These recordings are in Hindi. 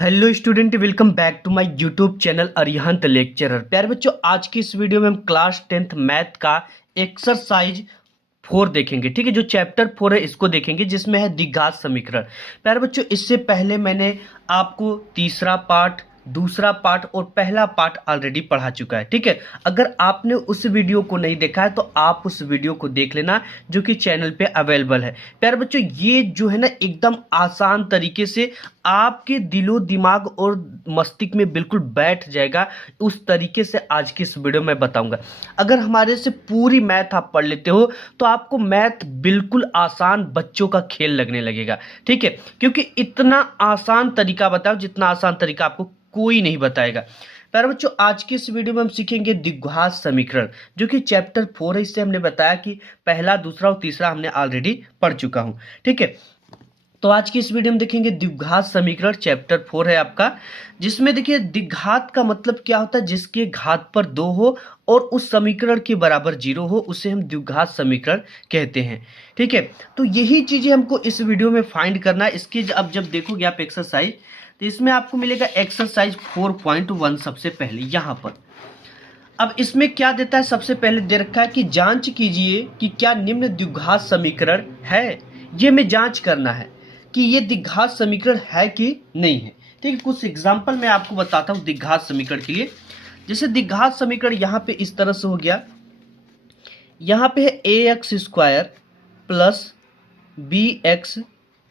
Hello student, welcome back to my YouTube channel Arihant lecturer. प्यारे बच्चों, आज की इस वीडियो में हम क्लास 10th मैथ का एक्सरसाइज 4 देखेंगे। ठीक है, जो चैप्टर 4 है इसको देखेंगे, जिसमें है द्विघात समीकरण। प्यारे बच्चों, इससे पहले मैंने आपको तीसरा पार्ट, दूसरा पार्ट और पहला पार्ट ऑलरेडी पढ़ा चुका है। ठीक है, अगर आपने उस वीडियो को नहीं देखा है तो आप उस वीडियो को देख लेना, जो कि चैनल पे अवेलेबल है। प्यारे बच्चों, ये जो है ना एकदम आसान तरीके से आपके दिलो दिमाग और मस्तिष्क में बिल्कुल बैठ जाएगा। उस तरीके से आज की इस वीडियो में बताऊंगा। अगर हमारे से पूरी मैथ आप पढ़ लेते हो तो आपको मैथ बिल्कुल आसान, बच्चों का खेल लगने लगेगा। ठीक है, क्योंकि इतना आसान तरीका बताओ, जितना आसान तरीका आपको कोई नहीं बताएगा। प्यारे बच्चों, आज की इस वीडियो में हम सीखेंगे द्विघात समीकरण, जो कि चैप्टर 4 है। इससे हमने बताया कि पहला, दूसरा और तीसरा हमने ऑलरेडी पढ़ चुका हूं। ठीक है, तो आज की इस वीडियो में देखेंगे द्विघात समीकरण, चैप्टर 4 है आपका, जिसमें देखिए द्विघात का मतलब क्या होता है, जिसके घात पर 2 हो और उस समीकरण के बराबर 0 हो, उसे हम द्विघात समीकरण कहते हैं। ठीक है, तो यही चीजें हमको इस वीडियो में फाइंड करना है। इसके अब जब देखोगे आप एक्सरसाइज, तो इसमें आपको मिलेगा एक्सरसाइज 4.1। सबसे पहले यहाँ पर अब इसमें क्या देता है, सबसे पहले दे रखा है कि जांच कीजिए कि क्या निम्न द्विघात समीकरण है। ये में जांच करना है कि ये द्विघात समीकरण है कि नहीं है। ठीक है, कुछ एग्जांपल मैं आपको बताता हूँ द्विघात समीकरण के लिए। जैसे द्विघात समीकरण यहाँ पे इस तरह से हो गया, यहाँ पे है ax² plus bx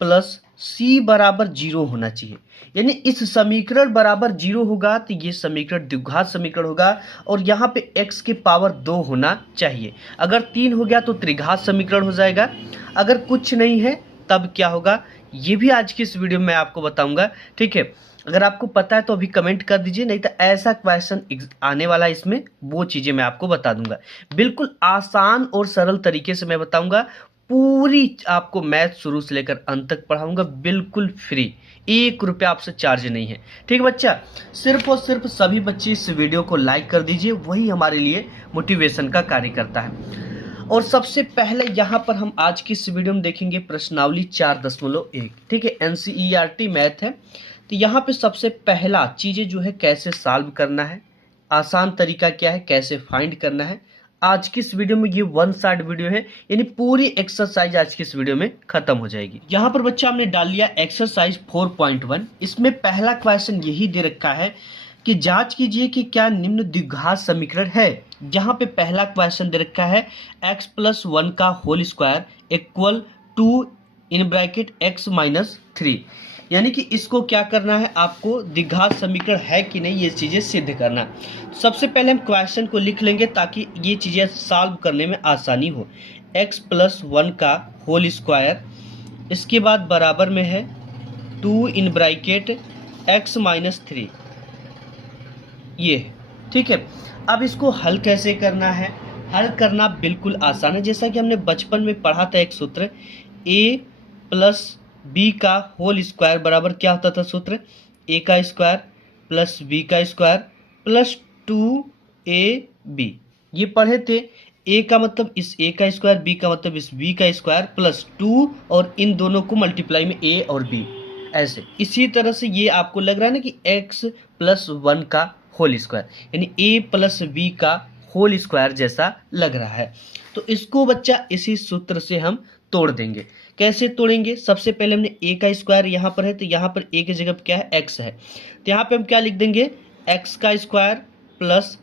plus c बराबर 0 होना चाहिए। यानी इस समीकरण बराबर 0 होगा तो ये समीकरण द्विघात समीकरण होगा, और यहाँ पे x के पावर 2 होना चाहिए। अगर 3 हो गया तो त्रिघात समीकरण हो जाएगा। अगर कुछ नहीं है तब क्या होगा, ये भी आज की इस वीडियो में आपको बताऊंगा। ठीक है, अगर आपको पता है तो अभी कमेंट कर दीजिए, नहीं तो ऐसा क्वेश्चन आने वाला है इसमें, वो चीज़ें मैं आपको बता दूंगा। बिल्कुल आसान और सरल तरीके से मैं बताऊंगा। पूरी आपको मैथ शुरू से लेकर अंत तक पढ़ाऊंगा, बिल्कुल फ्री, 1 रुपया आपसे चार्ज नहीं है। ठीक है बच्चा, सिर्फ और सिर्फ सभी बच्चे इस वीडियो को लाइक कर दीजिए, वही हमारे लिए मोटिवेशन का कार्य करता है। और सबसे पहले यहाँ पर हम आज की इस वीडियो में देखेंगे प्रश्नावली 4.1। ठीक है, NCERT मैथ है। तो यहाँ पे सबसे पहला चीज़ें जो है कैसे सॉल्व करना है, आसान तरीका क्या है, कैसे फाइंड करना है। आज की इस वीडियो में ये 1 शॉट वीडियो है, यानी पूरी एक्सरसाइज आज की इस वीडियो में खत्म हो जाएगी। यहाँ पर बच्चा हमने डाल लिया एक्सरसाइज 4.1। इसमें पहला क्वेश्चन यही दे रखा है कि जांच कीजिए कि क्या निम्न द्विघात समीकरण है। जहां पे पहला क्वेश्चन दे रखा है x+1 का whole square equal to in bracket x-3। यानी कि इसको क्या करना है, आपको द्विघात समीकरण है कि नहीं ये चीज़ें सिद्ध करना। सबसे पहले हम क्वेश्चन को लिख लेंगे ताकि ये चीज़ें सॉल्व करने में आसानी हो। x+1 का होल स्क्वायर, इसके बाद बराबर में है 2 इन ब्रैकेट x-3, ये। ठीक है, अब इसको हल कैसे करना है, हल करना बिल्कुल आसान है। जैसा कि हमने बचपन में पढ़ा था एक सूत्र, a+b का होल स्क्वायर बराबर क्या होता था सूत्र, a का स्क्वायर प्लस b का स्क्वायर प्लस 2ab। ये पढ़े थे। a का मतलब इस a का स्क्वायर, b का मतलब इस b का स्क्वायर प्लस 2, और इन दोनों को मल्टीप्लाई में a और b, ऐसे। इसी तरह से ये आपको लग रहा है ना कि x+1 का होल स्क्वायर, यानी a+b का होल स्क्वायर जैसा लग रहा है। तो इसको बच्चा इसी सूत्र से हम तोड़ देंगे। कैसे तोड़ेंगे, सबसे पहले हमने a का स्क्वायर यहाँ पर है, तो यहाँ पर a की जगह क्या है, x है। तो यहाँ पे हम क्या लिख देंगे, x का स्क्वायर प्लस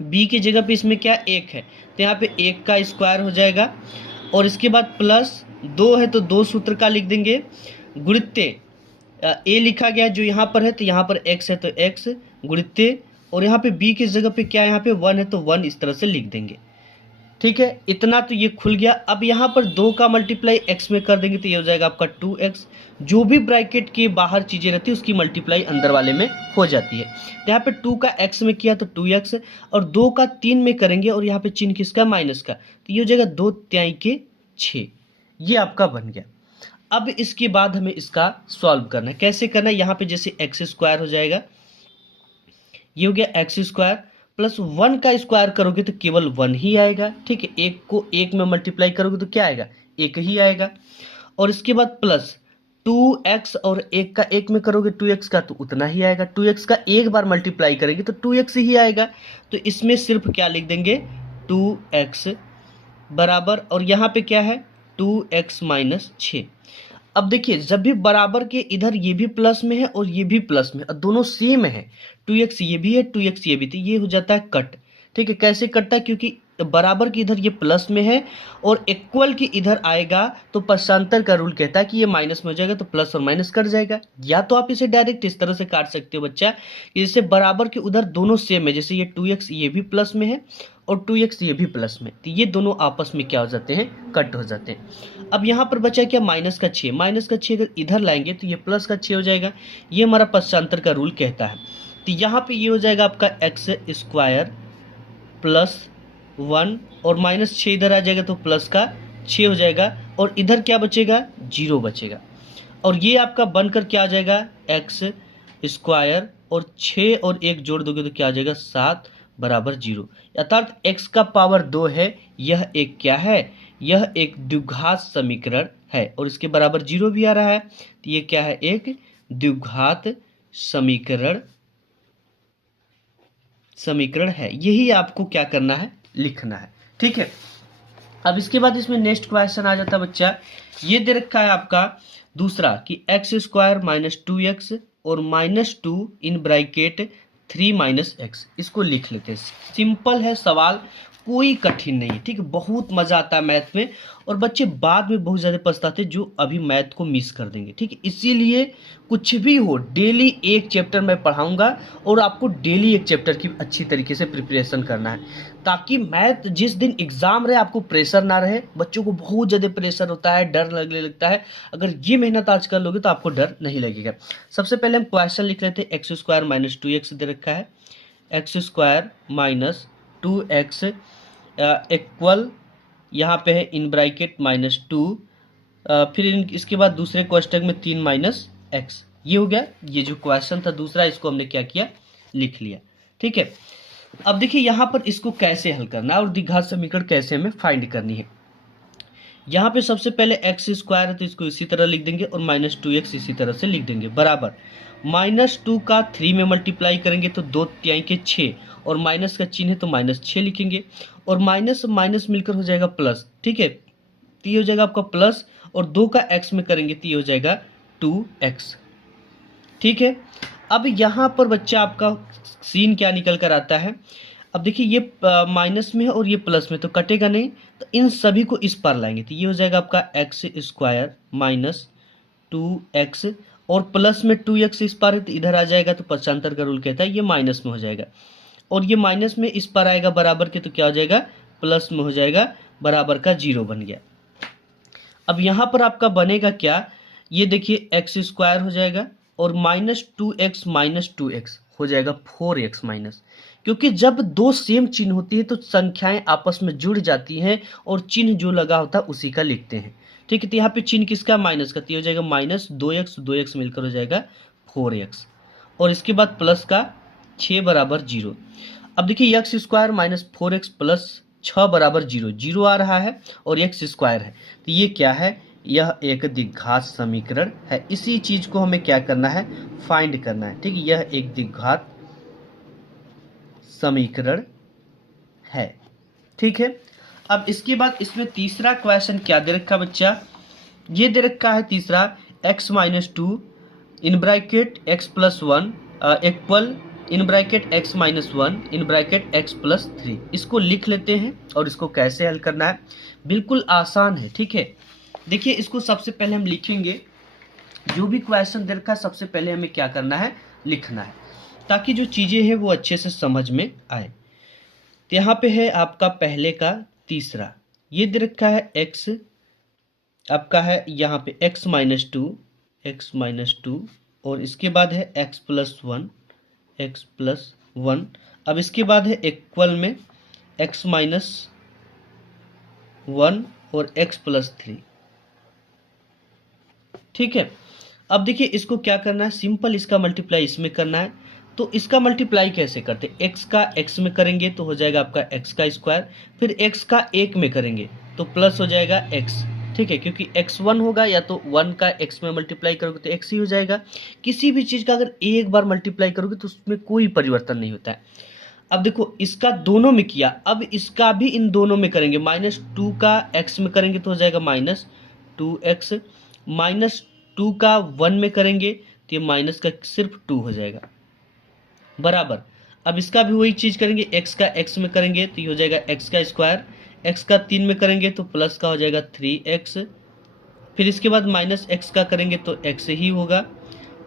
b की जगह पे इसमें क्या 1 है, तो यहाँ पे 1 का स्क्वायर हो जाएगा। और इसके बाद प्लस 2 है तो 2 सूत्र का लिख देंगे, गुणित्य a लिखा गया जो यहाँ पर है, तो यहाँ पर x है तो x गुणित्य, और यहाँ पे b की जगह पे क्या है, यहाँ पे 1 है तो 1, इस तरह से लिख देंगे। ठीक है, इतना तो ये खुल गया। अब यहाँ पर 2 का मल्टीप्लाई x में कर देंगे तो ये हो जाएगा आपका 2x। जो भी ब्रैकेट के बाहर चीज़ें रहती है उसकी मल्टीप्लाई अंदर वाले में हो जाती है। तो यहाँ पे 2 का x में किया तो 2x, और 2 का 3 में करेंगे, और यहाँ पे चिन्ह किसका, माइनस का, तो ये हो जाएगा 2 तिहाई के 6। ये आपका बन गया। अब इसके बाद हमें इसका सॉल्व करना है। कैसे करना है, यहाँ पे जैसे x² हो जाएगा, ये हो गया x² प्लस 1 का स्क्वायर करोगे तो केवल 1 ही आएगा। ठीक है, 1 को 1 में मल्टीप्लाई करोगे तो क्या आएगा, 1 ही आएगा। और इसके बाद प्लस 2x और 1 का 1 में करोगे 2x का तो उतना ही आएगा, 2x का एक बार मल्टीप्लाई करेंगे तो 2x ही आएगा। तो इसमें सिर्फ क्या लिख देंगे 2x बराबर, और यहाँ पे क्या है 2x माइनस 6। अब देखिए जब भी बराबर के इधर ये भी प्लस में है और ये भी प्लस में, और दोनों सेम है, 2x ये भी है 2x ये भी, तो ये हो जाता है कट। ठीक है, कैसे कटता है, क्योंकि बराबर की इधर ये प्लस में है और इक्वल की इधर आएगा तो पक्षांतर का रूल कहता है कि ये माइनस में हो जाएगा तो प्लस और माइनस कट जाएगा। या तो आप इसे डायरेक्ट इस तरह से काट सकते हो बच्चा, जैसे बराबर के उधर दोनों सेम है, जैसे ये 2x ये भी प्लस में है और 2x ये भी प्लस में, तो ये दोनों आपस में क्या हो जाते हैं, कट हो जाते हैं। अब यहाँ पर बचा क्या माइनस का 6, माइनस का 6 अगर इधर लाएंगे तो ये प्लस का 6 हो जाएगा, ये हमारा पक्षांतर का रूल कहता है। तो यहाँ पे ये हो जाएगा आपका एक्स स्क्वायर प्लस 1 और माइनस 6 इधर आ जाएगा तो प्लस का 6 हो जाएगा, और इधर क्या बचेगा 0 बचेगा, और ये आपका बनकर क्या आ जाएगा एक्स स्क्वायर, और 6 और 1 जोड़ दोगे तो क्या आ जाएगा 7 बराबर 0। अर्थात x का पावर 2 है, यह एक क्या है, यह एक द्विघात समीकरण है, और इसके बराबर 0 भी आ रहा है, तो ये क्या है एक द्विघात समीकरण है। यही आपको क्या करना है, लिखना है। ठीक है, अब इसके बाद इसमें नेक्स्ट क्वेश्चन आ जाता है बच्चा, ये दे रखा है आपका दूसरा कि एक्स स्क्वायर माइनस 2x और minus 2 in bracket 3 minus x, इसको लिख लेते हैं। सिंपल है सवाल, कोई कठिन नहीं। ठीक है, बहुत मजा आता है मैथ में, और बच्चे बाद में बहुत ज़्यादा पछताते जो अभी मैथ को मिस कर देंगे। ठीक है, इसीलिए कुछ भी हो डेली एक चैप्टर मैं पढ़ाऊंगा, और आपको डेली एक चैप्टर की अच्छी तरीके से प्रिपरेशन करना है, ताकि मैथ जिस दिन एग्जाम रहे आपको प्रेशर ना रहे। बच्चों को बहुत ज़्यादा प्रेशर होता है, डर लगने लगता है, अगर ये मेहनत आज कर लोगे तो आपको डर नहीं लगेगा। सबसे पहले हम क्वेश्चन लिख लेते हैं, एक्स स्क्वायर माइनस 2x दे रखा है, x square minus 2x equal यहाँ पे है इन ब्रैकेट माइनस 2, फिर इसके बाद दूसरे क्वेश्चन में 3 माइनस एक्स, ये हो गया। ये जो क्वेश्चन था दूसरा, इसको हमने क्या किया, लिख लिया। ठीक है, अब देखिए यहाँ पर इसको कैसे हल करना है और द्विघात समीकरण कैसे हमें फाइंड करनी है। यहाँ पे सबसे पहले एक्स स्क्वायर है तो इसको इसी तरह लिख देंगे, और माइनस 2x इसी तरह से लिख देंगे, बराबर माइनस 2 का 3 में मल्टीप्लाई करेंगे तो 2 तिहाई के 6, और माइनस का चिन्ह है तो माइनस 6 लिखेंगे, और माइनस माइनस मिलकर हो जाएगा प्लस। ठीक है, तो ये हो जाएगा आपका प्लस, और 2 का x में करेंगे तो ये हो जाएगा 2x। ठीक है, अब यहाँ पर बच्चा आपका सीन क्या निकल कर आता है, अब देखिए ये माइनस में है और ये प्लस में, तो कटेगा नहीं, तो इन सभी को इस पार लाएंगे तो ये हो जाएगा आपका एक्स स्क्वायर माइनस 2x, और प्लस में 2x इस पार है तो इधर आ जाएगा, तो पक्षांतर का रूल कहता है ये माइनस में हो जाएगा, और ये माइनस में इस पार आएगा बराबर के, तो क्या हो जाएगा प्लस में हो जाएगा, बराबर का 0 बन गया। अब यहाँ पर आपका बनेगा क्या, ये देखिए एक्स स्क्वायर हो जाएगा, और माइनस 2x माइनस 2x हो जाएगा 4x माइनस, क्योंकि जब दो सेम चिन्ह होती है तो संख्याएं आपस में जुड़ जाती हैं, और चिन्ह जो लगा होता है उसी का लिखते हैं। ठीक है, तो यहाँ पे चिन्ह किसका, माइनस का, तो हो जाएगा माइनस 2x मिलकर हो जाएगा 4x, और इसके बाद प्लस का 6 बराबर 0। अब देखिए x square minus 4x plus 6 बराबर 0, 0 आ रहा है और एक्स स्क्वायर है, तो ये क्या है, यह एक द्विघात समीकरण है। इसी चीज को हमें क्या करना है, फाइंड करना है। ठीक है, यह एक द्विघात समीकरण है। ठीक है, अब इसके बाद इसमें तीसरा क्वेश्चन क्या दे रखा बच्चा, ये दे रखा है तीसरा x minus 2 in bracket x plus 1 equal in bracket x minus 1 in bracket x plus 3। इसको लिख लेते हैं और इसको कैसे हल करना है, बिल्कुल आसान है। ठीक है, देखिए इसको सबसे पहले हम लिखेंगे, जो भी क्वेश्चन दे रखा है सबसे पहले हमें क्या करना है, लिखना है, ताकि जो चीज़ें हैं वो अच्छे से समझ में आए। तो यहाँ पे है आपका पहले का तीसरा, ये दे रखा है x, आपका है यहाँ पे x माइनस 2, और इसके बाद है x प्लस 1। अब इसके बाद है इक्वल में x माइनस 1 और x प्लस 3। ठीक है, अब देखिए इसको क्या करना है, सिंपल इसका मल्टीप्लाई इसमें करना है। तो इसका मल्टीप्लाई कैसे करते, x का x में करेंगे तो हो जाएगा आपका x का स्क्वायर, फिर x का 1 में करेंगे तो प्लस हो जाएगा x, ठीक है, क्योंकि x1 होगा या तो 1 का x में मल्टीप्लाई करोगे तो x ही हो जाएगा। किसी भी चीज़ का अगर एक बार मल्टीप्लाई करोगे तो उसमें कोई परिवर्तन नहीं होता है। अब देखो इसका दोनों में किया, अब इसका भी इन दोनों में करेंगे। -2 का x में करेंगे तो हो जाएगा -2x, -2 का 1 में करेंगे तो ये माइनस का सिर्फ 2 हो जाएगा, बराबर। अब इसका भी वही चीज़ करेंगे, x का x में करेंगे तो ये हो जाएगा x का स्क्वायर, x का 3 में करेंगे तो प्लस का हो जाएगा 3x, फिर इसके बाद -x का करेंगे तो x ही होगा,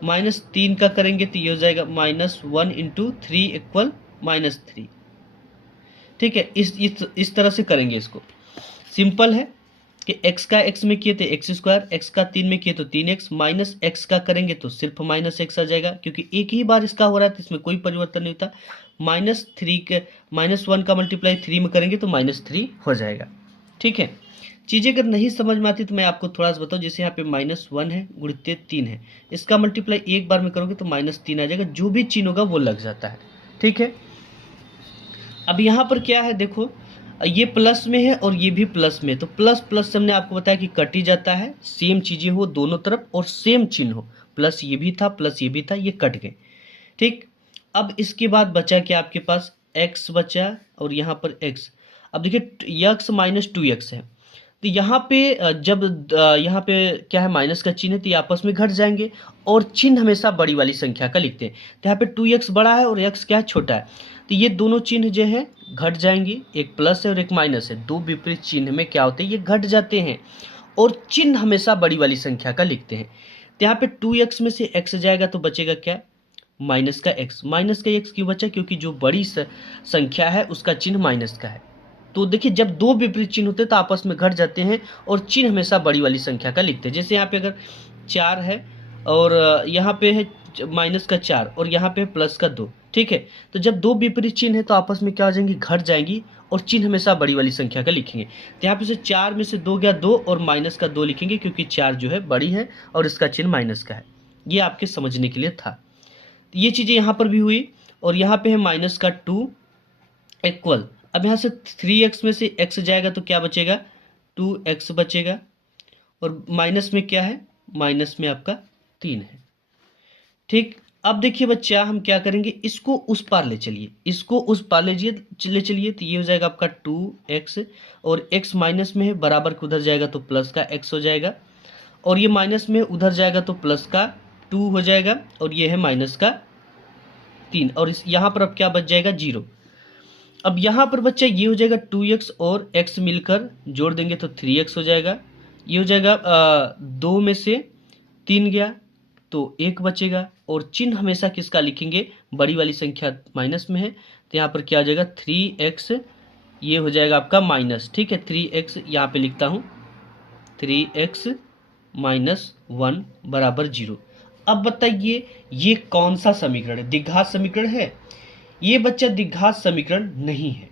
-3 का करेंगे तो ये हो जाएगा -1 × 3 = -3। ठीक है, इस तरह से करेंगे इसको। सिंपल है कि x का x में किए तो x², x का 3 में किए तो 3x, -x का करेंगे तो सिर्फ -x आ जाएगा, क्योंकि एक ही बार इसका हो रहा है तो इसमें कोई परिवर्तन नहीं होता। -1 का मल्टीप्लाई 3 में करेंगे तो -3 हो जाएगा। ठीक है, चीज़ें अगर नहीं समझ में आती तो मैं आपको थोड़ा सा बताऊँ। जैसे यहाँ पे -1 है गुणित 3 है, इसका मल्टीप्लाई एक बार में करोगे तो -3 आ जाएगा, जो भी चिन्ह होगा वो लग जाता है। ठीक है, अब यहाँ पर क्या है देखो, ये प्लस में है और ये भी प्लस में है, तो प्लस प्लस हमने आपको बताया कि कट ही जाता है, सेम चीज़ें हो दोनों तरफ और सेम चिन्ह हो। प्लस ये भी था, प्लस ये भी था, ये कट गए। ठीक, अब इसके बाद बचा क्या आपके पास, x बचा और यहाँ पर x। अब देखिए x -2x है, तो यहाँ पे जब यहाँ पे क्या है, माइनस का चिन्ह है तो ये आपस में घट जाएंगे, और चिन्ह हमेशा बड़ी वाली संख्या का लिखते हैं। तो यहाँ पे 2x बड़ा है और x क्या है, छोटा है, तो ये दोनों चिन्ह जो है घट जाएंगे, एक प्लस है और एक माइनस है। दो विपरीत चिन्ह में क्या होते हैं, ये घट जाते हैं, और चिन्ह हमेशा बड़ी वाली संख्या का लिखते हैं। तो यहाँ पे 2x में से x जाएगा तो बचेगा क्या, माइनस का x। माइनस का x क्यों बचा, क्योंकि जो बड़ी संख्या है उसका चिन्ह माइनस का है। तो देखिए जब दो विपरीत चिन्ह होते हैं तो आपस में घट जाते हैं, और चिन्ह हमेशा बड़ी वाली संख्या का लिखते हैं। जैसे यहाँ पे अगर 4 है और यहाँ पे है -4 और यहाँ पे प्लस का 2। ठीक है, तो जब दो विपरीत चिन्ह है तो आपस में क्या हो जाएंगी, घट जाएंगी, और चिन्ह हमेशा बड़ी वाली संख्या का लिखेंगे। तो यहाँ पे से 4 में से 2 गया 2 और माइनस का 2 लिखेंगे, क्योंकि 4 जो है बड़ी है और इसका चिन्ह माइनस का है। ये आपके समझने के लिए था। तो ये चीज़ें यहाँ पर भी हुई, और यहाँ पे है -2 इक्वल। अब यहाँ से 3x में से x जाएगा तो क्या बचेगा, 2x बचेगा, और माइनस में क्या है, माइनस में आपका 3 है। ठीक, अब देखिए बच्चा हम क्या करेंगे, इसको उस पार ले चलिए, इसको उस पार ले चलिए, तो ये हो जाएगा आपका 2x, और x माइनस में है, बराबर के उधर जाएगा तो प्लस का x हो जाएगा, और ये माइनस में उधर जाएगा तो प्लस का 2 हो जाएगा, और ये है माइनस का 3, और इस यहाँ पर अब क्या बच जाएगा, 0। अब यहाँ पर बच्चा ये हो जाएगा 2x और x मिलकर जोड़ देंगे तो 3x हो जाएगा। ये हो जाएगा 2 में से 3 गया तो 1 बचेगा, और चिन्ह हमेशा किसका लिखेंगे, बड़ी वाली संख्या माइनस में है, तो यहाँ पर क्या हो जाएगा 3x, ये हो जाएगा आपका माइनस। ठीक है, 3x यहाँ पे लिखता हूँ, 3x - 1 बराबर 0। अब बताइए ये कौन सा समीकरण है, द्विघात समीकरण है? ये बच्चा द्विघात समीकरण नहीं है,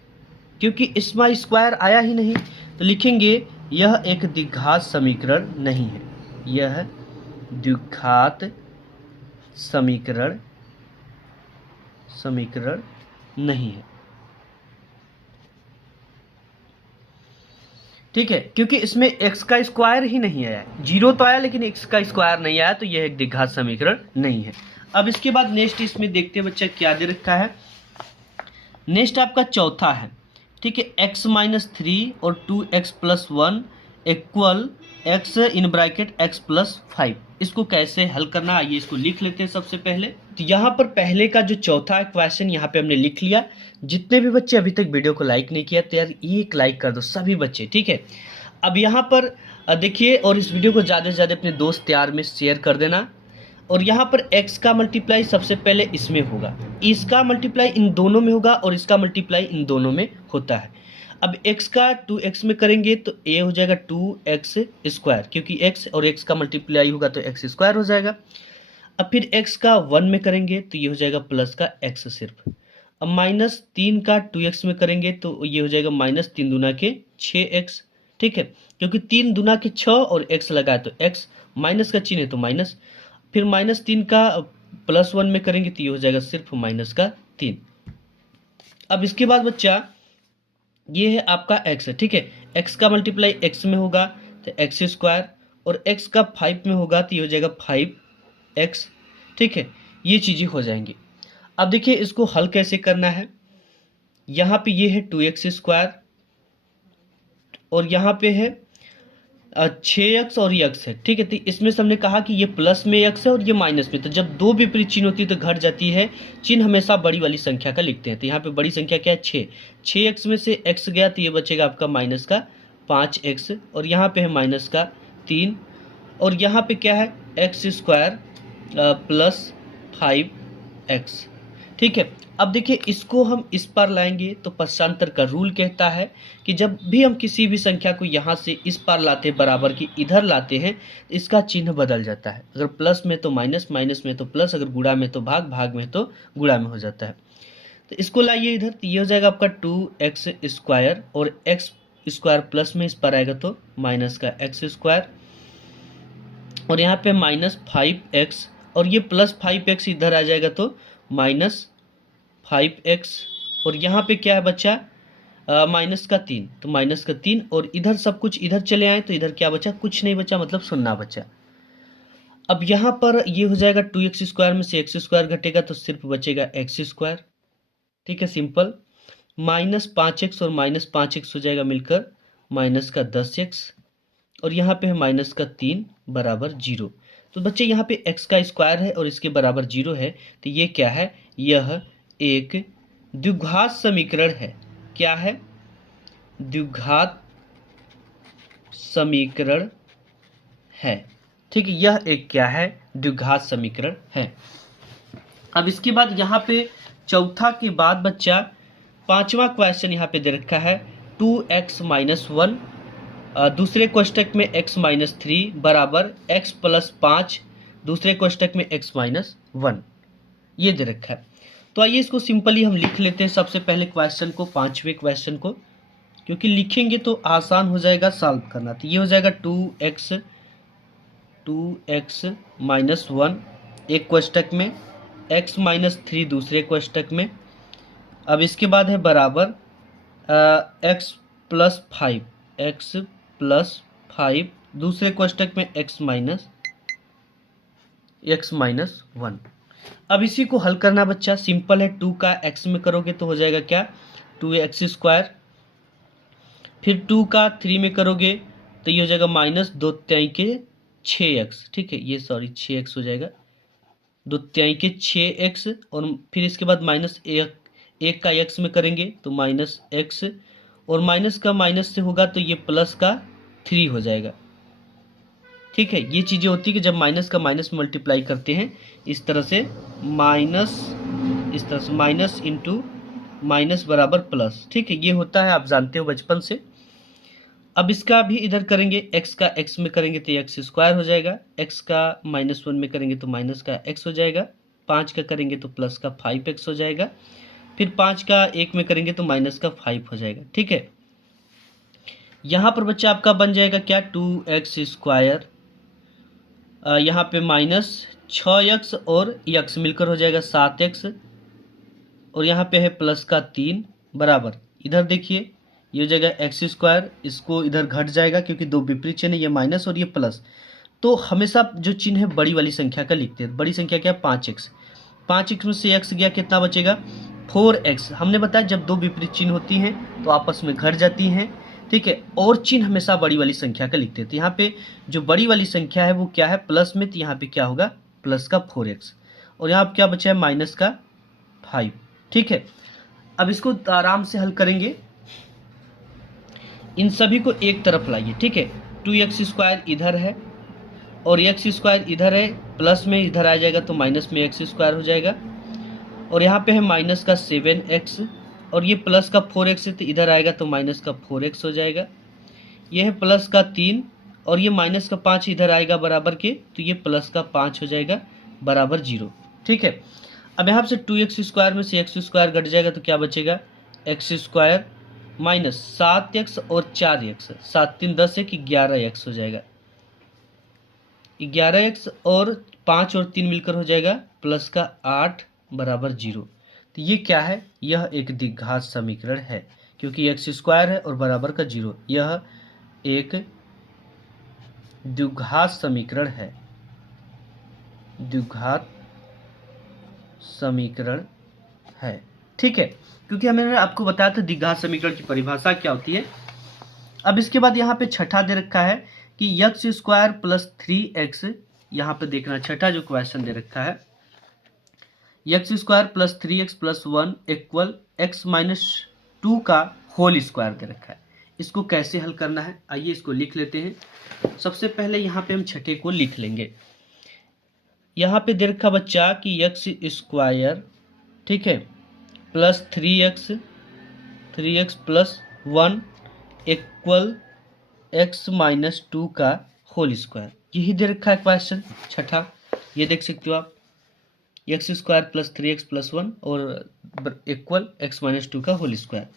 क्योंकि इसमें स्क्वायर आया ही नहीं, तो लिखेंगे यह एक द्विघात समीकरण नहीं है, यह द्विघात समीकरण नहीं है। ठीक है, क्योंकि इसमें x का स्क्वायर ही नहीं आया है, 0 तो आया लेकिन x का स्क्वायर नहीं आया, तो यह एक द्विघात समीकरण नहीं है। अब इसके बाद नेक्स्ट इसमें देखते हैं बच्चा क्या दे रखा है। नेक्स्ट आपका चौथा है, ठीक है, x - 3 और 2x + 1 equal x in bracket x + 5। इसको कैसे हल करना, आइए इसको लिख लेते हैं सबसे पहले। तो यहाँ पर पहले का जो चौथा क्वेश्चन यहाँ पे हमने लिख लिया। जितने भी बच्चे अभी तक वीडियो को लाइक नहीं किया तो यार एक लाइक कर दो सभी बच्चे, ठीक है। अब यहाँ पर देखिए, और इस वीडियो को ज़्यादा से ज़्यादा अपने दोस्त यार में शेयर कर देना। और यहाँ पर x का मल्टीप्लाई सबसे पहले इसमें होगा, इसका मल्टीप्लाई इन दोनों में होगा, और इसका मल्टीप्लाई इन दोनों में होता है। अब x का 2x में करेंगे तो a हो जाएगा 2x², क्योंकि x और x का मल्टीप्लाई होगा तो x² हो जाएगा। अब फिर x का 1 में करेंगे तो ये हो जाएगा प्लस का x सिर्फ। अब -3 का 2x में करेंगे तो ये हो जाएगा -3 दूना के 6x, ठीक है, क्योंकि 3 दूना के 6 और x लगाए तो x, माइनस का चिन्ह है तो माइनस। फिर -3 का +1 में करेंगे तो ये हो जाएगा सिर्फ -3। अब इसके बाद बच्चा ये है आपका x है, ठीक है, x का मल्टीप्लाई x में होगा तो एक्स स्क्वायर, और एक्स का 5 में होगा तो ये हो जाएगा 5x। ठीक है, ये चीज़ें हो जाएंगी। अब देखिए इसको हल कैसे करना है। यहाँ पे ये है 2x स्क्वायर और यहाँ पे है 6x और ये x है। ठीक है, तो इसमें से हमने कहा कि ये प्लस में x है और ये माइनस में, तो जब दो विपरीत चिन्ह होती है तो घट जाती है। चिन्ह हमेशा बड़ी वाली संख्या का लिखते हैं। तो यहाँ पे बड़ी संख्या क्या है 6x में से x गया तो ये बचेगा आपका माइनस का 5x, और यहाँ पे है माइनस का 3, और यहाँ पे क्या है एक्स स्क्वायर प्लस 5x। ठीक है, अब देखिए इसको हम इस पार लाएंगे तो पश्चांतर का रूल कहता है कि जब भी हम किसी भी संख्या को यहाँ से इस पार लाते हैं, बराबर की इधर लाते हैं, इसका चिन्ह बदल जाता है। अगर प्लस में तो माइनस, माइनस में तो प्लस, अगर गुणा में तो भाग, भाग में तो गुणा में हो जाता है। तो इसको लाइए इधर, तो ये हो जाएगा आपका 2x स्क्वायर, और x स्क्वायर प्लस में इस पर आएगा तो माइनस का x स्क्वायर, और यहाँ पे माइनस 5x, और ये प्लस 5x इधर आ जाएगा तो माइनस 5x, और यहाँ पे क्या है बच्चा माइनस का 3, तो माइनस का 3, और इधर सब कुछ इधर चले आए तो इधर क्या बचा, कुछ नहीं बचा, मतलब शून्य बचा। अब यहाँ पर ये हो जाएगा 2x स्क्वायर में से x स्क्वायर घटेगा तो सिर्फ बचेगा x स्क्वायर। ठीक है, सिंपल। माइनस 5x और माइनस 5x हो जाएगा मिलकर माइनस का 10x, और यहाँ पे है माइनस का 3 बराबर 0। तो बच्चे यहाँ पे x का स्क्वायर है और इसके बराबर 0 है, तो ये क्या है, यह एक द्विघात समीकरण है। क्या है, द्विघात समीकरण है। ठीक है, यह एक क्या है, द्विघात समीकरण है। अब इसके बाद यहाँ पे चौथा के बाद बच्चा पांचवा क्वेश्चन यहाँ पे दे रखा है 2x माइनस 1, दूसरे कोष्टक में x माइनस 3 बराबर x प्लस 5, दूसरे कोष्टक में x माइनस 1, ये दे रखा है। तो आइए इसको सिंपली हम लिख लेते हैं सबसे पहले क्वेश्चन को, पांचवें क्वेश्चन को, क्योंकि लिखेंगे तो आसान हो जाएगा सॉल्व करना। तो ये हो जाएगा 2x माइनस 1 एक कोष्टक में, x माइनस 3 दूसरे कोष्टक में। अब इसके बाद है बराबर x प्लस 5 दूसरे कोष्टक में x माइनस 1। अब इसी को हल करना बच्चा, सिंपल है। 2 का x में करोगे तो हो जाएगा क्या, 2x स्क्वायर, फिर 2 का 3 में करोगे तो ये हो जाएगा माइनस 2 तिहाई के 6x। ठीक है, ये सॉरी 6x हो जाएगा, 2 तिहाई के 6x, और फिर इसके बाद माइनस 1 का x में करेंगे तो माइनस x, और माइनस का माइनस से होगा तो ये प्लस का 3 हो जाएगा। ठीक है, ये चीज़ें होती है कि जब माइनस का माइनस मल्टीप्लाई करते हैं इस तरह से, माइनस इंटू माइनस बराबर प्लस। ठीक है, ये होता है, आप जानते हो बचपन से। अब इसका भी इधर करेंगे, x का x में करेंगे तो x स्क्वायर हो जाएगा, x का माइनस 1 में करेंगे तो माइनस का x हो जाएगा, 5 का करेंगे तो प्लस का 5x हो जाएगा, फिर 5 का 1 में करेंगे तो माइनस का 5 हो जाएगा। ठीक है, यहाँ पर बच्चा आपका बन जाएगा क्या, 2x स्क्वायर, यहाँ पे माइनस 6x और x मिलकर हो जाएगा 7x, और यहाँ पे है प्लस का 3 बराबर, इधर देखिए ये हो जाएगा x स्क्वायर, इसको इधर घट जाएगा क्योंकि दो विपरीत चिन्ह, ये माइनस और ये प्लस। तो हमेशा जो चिन्ह है बड़ी वाली संख्या का लिखते हैं। बड़ी संख्या क्या है 5x में से x गया, कितना बचेगा 4x। हमने बताया जब दो विपरीत चिन्ह होती हैं तो आपस में घट जाती हैं। ठीक है, और चिन्ह हमेशा बड़ी वाली संख्या का लिखते हैं। तो यहाँ पे जो बड़ी वाली संख्या है वो क्या है, प्लस में, तो यहाँ पे क्या होगा प्लस का 4x, और यहाँ पे क्या बचा है माइनस का 5। ठीक है, अब इसको आराम से हल करेंगे, इन सभी को एक तरफ लाइए। ठीक है, 2x स्क्वायर इधर है और x स्क्वायर इधर है, प्लस में इधर आ जाएगा तो माइनस में x स्क्वायर हो जाएगा, और यहाँ पे है माइनस का 7x, और ये प्लस का 4x है तो इधर आएगा तो माइनस का 4x हो जाएगा। ये है प्लस का 3 और ये माइनस का 5 इधर आएगा बराबर के, तो ये प्लस का 5 हो जाएगा बराबर 0। ठीक है, अब यहाँ से 2x स्क्वायर में से x स्क्वायर घट जाएगा तो क्या बचेगा, x स्क्वायर माइनस 7x और 4x, 7 3 10 एक 11x हो जाएगा, 11x और 5 और 3 मिलकर हो जाएगा प्लस का 8 बराबर 0। तो ये क्या है, यह एक द्विघात समीकरण है क्योंकि x स्क्वायर है और बराबर का 0। यह एक द्विघात समीकरण है, द्विघात समीकरण है। ठीक है, क्योंकि मैंने आपको बताया था द्विघात समीकरण की परिभाषा क्या होती है। अब इसके बाद यहाँ पे छठा दे रखा है कि एक्स स्क्वायर प्लस 3x, यहाँ पे देखना छठा जो क्वेश्चन दे रखा है, x square plus 3x plus 1 equal x minus 2 का होल स्क्वायर दे रखा है। इसको कैसे हल करना है, आइए इसको लिख लेते हैं। सबसे पहले यहाँ पे हम छठे को लिख लेंगे। यहाँ पे दे रखा बच्चा कि एक्स स्क्वायर, ठीक है, plus 3x plus 1 equal x minus 2 का होल स्क्वायर, यही दे रखा है क्वेश्चन छठा। ये देख सकते हो आप, x square plus 3x plus 1 और इक्वल एक्स माइनस 2 का होल स्क्वायर।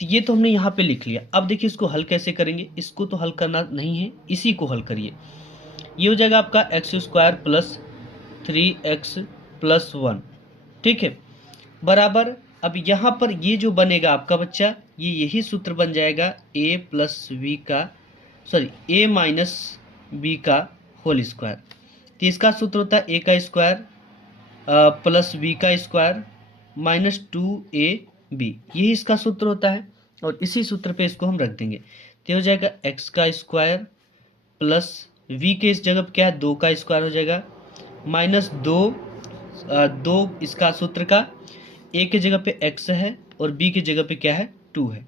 तो ये तो हमने यहाँ पे लिख लिया। अब देखिए इसको हल कैसे करेंगे, इसको तो हल करना नहीं है, इसी को हल करिए। ये हो जाएगा आपका x square plus 3x plus 1, ठीक है, बराबर। अब यहाँ पर ये जो बनेगा आपका बच्चा, ये यही सूत्र बन जाएगा a प्लस बी का, सॉरी a माइनस बी का होल स्क्वायर। तो इसका सूत्र होता है a का स्क्वायर प्लस b का स्क्वायर माइनस 2ab, यही इसका सूत्र होता है। और इसी सूत्र पे इसको हम रख देंगे, तो हो जाएगा x का स्क्वायर प्लस v के इस जगह पे क्या है 2 का स्क्वायर हो जाएगा, माइनस 2 इसका सूत्र का, a के जगह पे x है और b की जगह पे क्या है 2 है,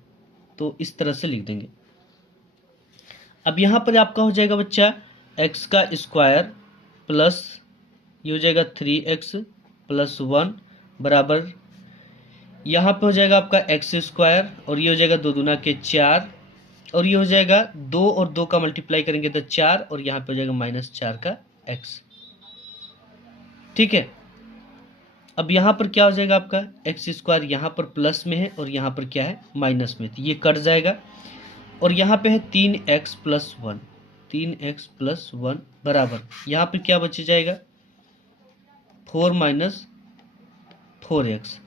तो इस तरह से लिख देंगे। अब यहाँ पर आपका हो जाएगा बच्चा x का स्क्वायर प्लस ये हो जाएगा 3x प्लस 1 बराबर, यहाँ पे हो जाएगा आपका x स्क्वायर और ये हो जाएगा 2 दूना के 4 और ये हो जाएगा 2 और 2 का मल्टीप्लाई करेंगे तो 4 और यहाँ पे हो जाएगा माइनस 4 का x, ठीक है। अब यहाँ पर क्या हो जाएगा आपका एक्स स्क्वायर यहाँ पर प्लस में है और यहाँ पर क्या है माइनस में, तो ये कट जाएगा और यहाँ पे है 3x प्लस 1, 3x प्लस 1 बराबर, यहाँ पे क्या बच जाएगा 4 माइनस 4x।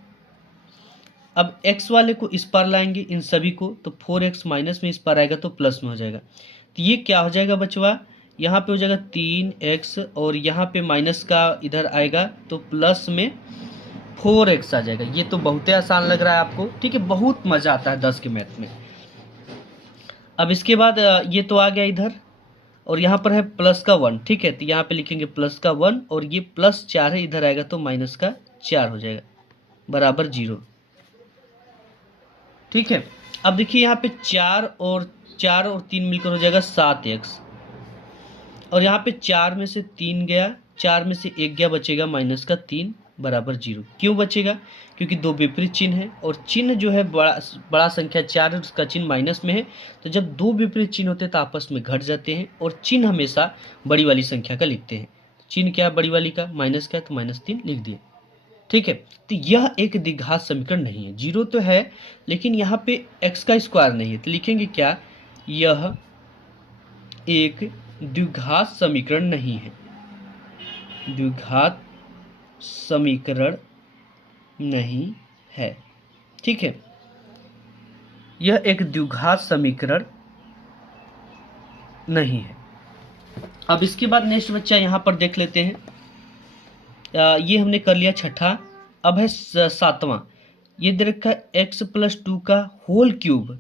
अब x वाले को इस पार लाएंगे इन सभी को, तो 4x माइनस में इस पार आएगा तो प्लस में हो जाएगा, तो ये क्या हो जाएगा बचवा, यहाँ पे हो जाएगा 3x और यहाँ पे माइनस का इधर आएगा तो प्लस में 4x आ जाएगा। ये तो बहुत ही आसान लग रहा है आपको, ठीक है, बहुत मज़ा आता है 10 के मैथ में। अब इसके बाद ये तो आ गया इधर और यहाँ पर है प्लस का 1, ठीक है, तो यहाँ पे लिखेंगे प्लस का 1 और ये प्लस 4 है, इधर आएगा तो माइनस का 4 हो जाएगा बराबर 0, ठीक है। अब देखिए यहाँ पे 4 और 3 मिलकर हो जाएगा 7x और यहाँ पे 4 में से 3 गया, 4 में से 1 गया, बचेगा माइनस का 3 बराबर 0। क्यों बचेगा, क्योंकि दो विपरीत चिन्ह है और चिन्ह जो है बड़ा संख्या 4 उसका चिन्ह माइनस में है, तो जब दो विपरीत चिन्ह होते हैं तो आपस में घट जाते हैं और चिन्ह हमेशा बड़ी वाली संख्या का लिखते हैं। चिन्ह क्या है बड़ी वाली का, माइनस का है तो -3 लिख दिए, ठीक है। तो यह एक द्विघात समीकरण नहीं है, 0 तो है लेकिन यहाँ पे x का स्क्वायर नहीं है, तो लिखेंगे क्या, यह एक द्विघात समीकरण नहीं है, द्विघात समीकरण नहीं है, ठीक है, यह एक द्विघात समीकरण नहीं है। अब इसके बाद नेक्स्ट बच्चा यहाँ पर देख लेते हैं, ये हमने कर लिया छठा। अब है सातवां, ये दे रखा है x प्लस 2 का whole cube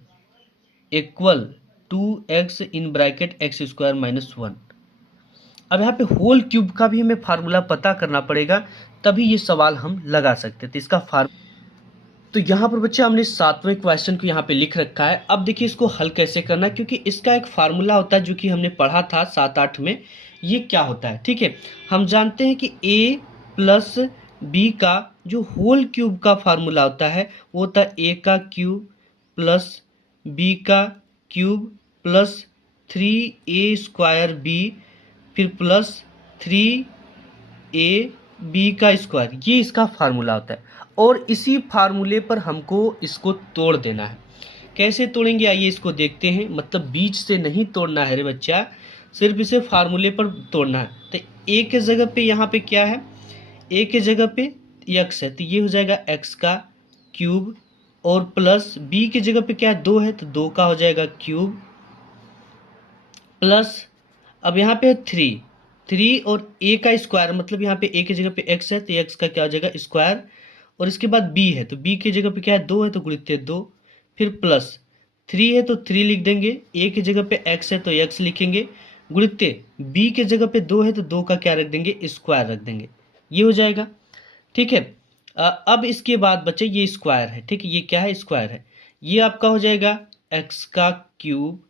equal 2x in bracket x square minus 1। अब यहाँ पे होल क्यूब का भी हमें फार्मूला पता करना पड़ेगा, तभी ये सवाल हम लगा सकते थे। इसका तो यहाँ पर बच्चे हमने 7वें क्वेश्चन को यहाँ पे लिख रखा है। अब देखिए इसको हल कैसे करना है, क्योंकि इसका एक फार्मूला होता है जो कि हमने पढ़ा था 7-8 में। ये क्या होता है, ठीक है, हम जानते हैं कि a प्लस बी का जो होल क्यूब का फार्मूला होता है वो होता है a का क्यूब प्लस b का cube plus 3a square b फिर प्लस 3ab का स्क्वायर, ये इसका फार्मूला होता है। और इसी फार्मूले पर हमको इसको तोड़ देना है। कैसे तोड़ेंगे आइए इसको देखते हैं, मतलब बीच से नहीं तोड़ना है रे बच्चा, सिर्फ इसे फार्मूले पर तोड़ना है। तो a के जगह पे यहाँ पे क्या है, a के जगह पे x है, तो ये हो जाएगा x का क्यूब और प्लस b की जगह पे क्या है 2 है, तो 2 का हो जाएगा क्यूब प्लस अब यहाँ पे 3 और a का स्क्वायर, मतलब यहाँ पे a की जगह पे x है तो x का क्या हो जाएगा स्क्वायर, और इसके बाद b है तो b की जगह पे क्या है 2 है तो गुणित 2, फिर प्लस 3 है तो 3 लिख देंगे, a की जगह पे x है तो x लिखेंगे, गुणित b की जगह पे 2 है तो 2 का क्या रख देंगे स्क्वायर रख देंगे, ये हो जाएगा। ठीक है। अब इसके बाद बच्चे ये स्क्वायर है, ठीक है, ये क्या है स्क्वायर है, ये आपका हो जाएगा x का क्यूब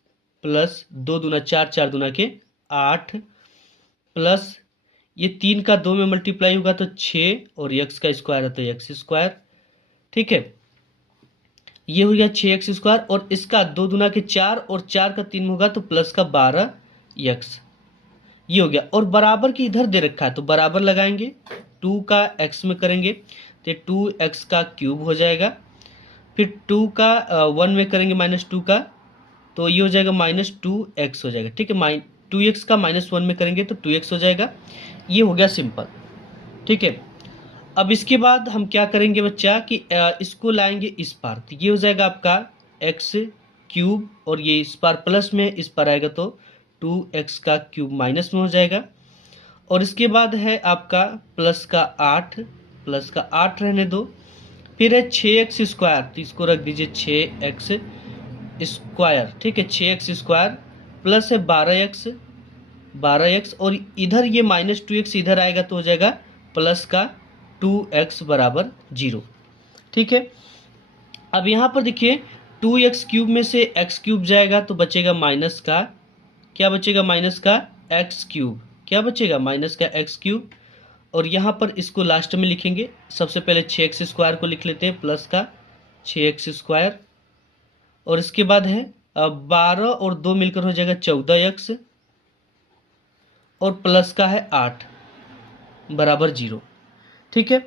प्लस 2 दूना 4, 4 दूना के 8, प्लस ये 3 का 2 में मल्टीप्लाई होगा तो 6, और x का स्क्वायर है तो x स्क्वायर। ठीक है, ये हो गया 6x स्क्वायर, और इसका 2 दूना के 4 और 4 का 3 होगा तो प्लस का 12x, ये हो गया। और बराबर की इधर दे रखा है तो बराबर लगाएंगे, 2 का x में करेंगे तो 2x का क्यूब हो जाएगा, फिर 2 का 1 में करेंगे -2 का तो ये हो जाएगा -2x हो जाएगा। ठीक है, 2x का -1 में करेंगे तो 2x हो जाएगा, ये हो गया सिंपल। ठीक है, अब इसके बाद हम क्या करेंगे बच्चा कि इसको लाएंगे इस पार, तो ये हो जाएगा आपका x क्यूब, और ये इस पार प्लस में इस पार आएगा तो 2x का क्यूब माइनस में हो जाएगा, और इसके बाद है आपका प्लस का 8 रहने दो, फिर है 6x स्क्वायर तो इसको रख दीजिए 6x स्क्वायर। ठीक है, 6x स्क्वायर प्लस है 12x, और इधर ये -2x इधर आएगा तो हो जाएगा प्लस का 2x बराबर 0। ठीक है, अब यहाँ पर देखिए 2x क्यूब में से x क्यूब जाएगा तो बचेगा माइनस का, क्या बचेगा माइनस का x क्यूब, क्या बचेगा माइनस का x क्यूब, और यहाँ पर इसको लास्ट में लिखेंगे, सबसे पहले 6x स्क्वायर को लिख लेते हैं प्लस का 6x स्क्वायर, और इसके बाद है 12 और 2 मिलकर हो जाएगा 14x, और प्लस का है 8 बराबर 0। ठीक है,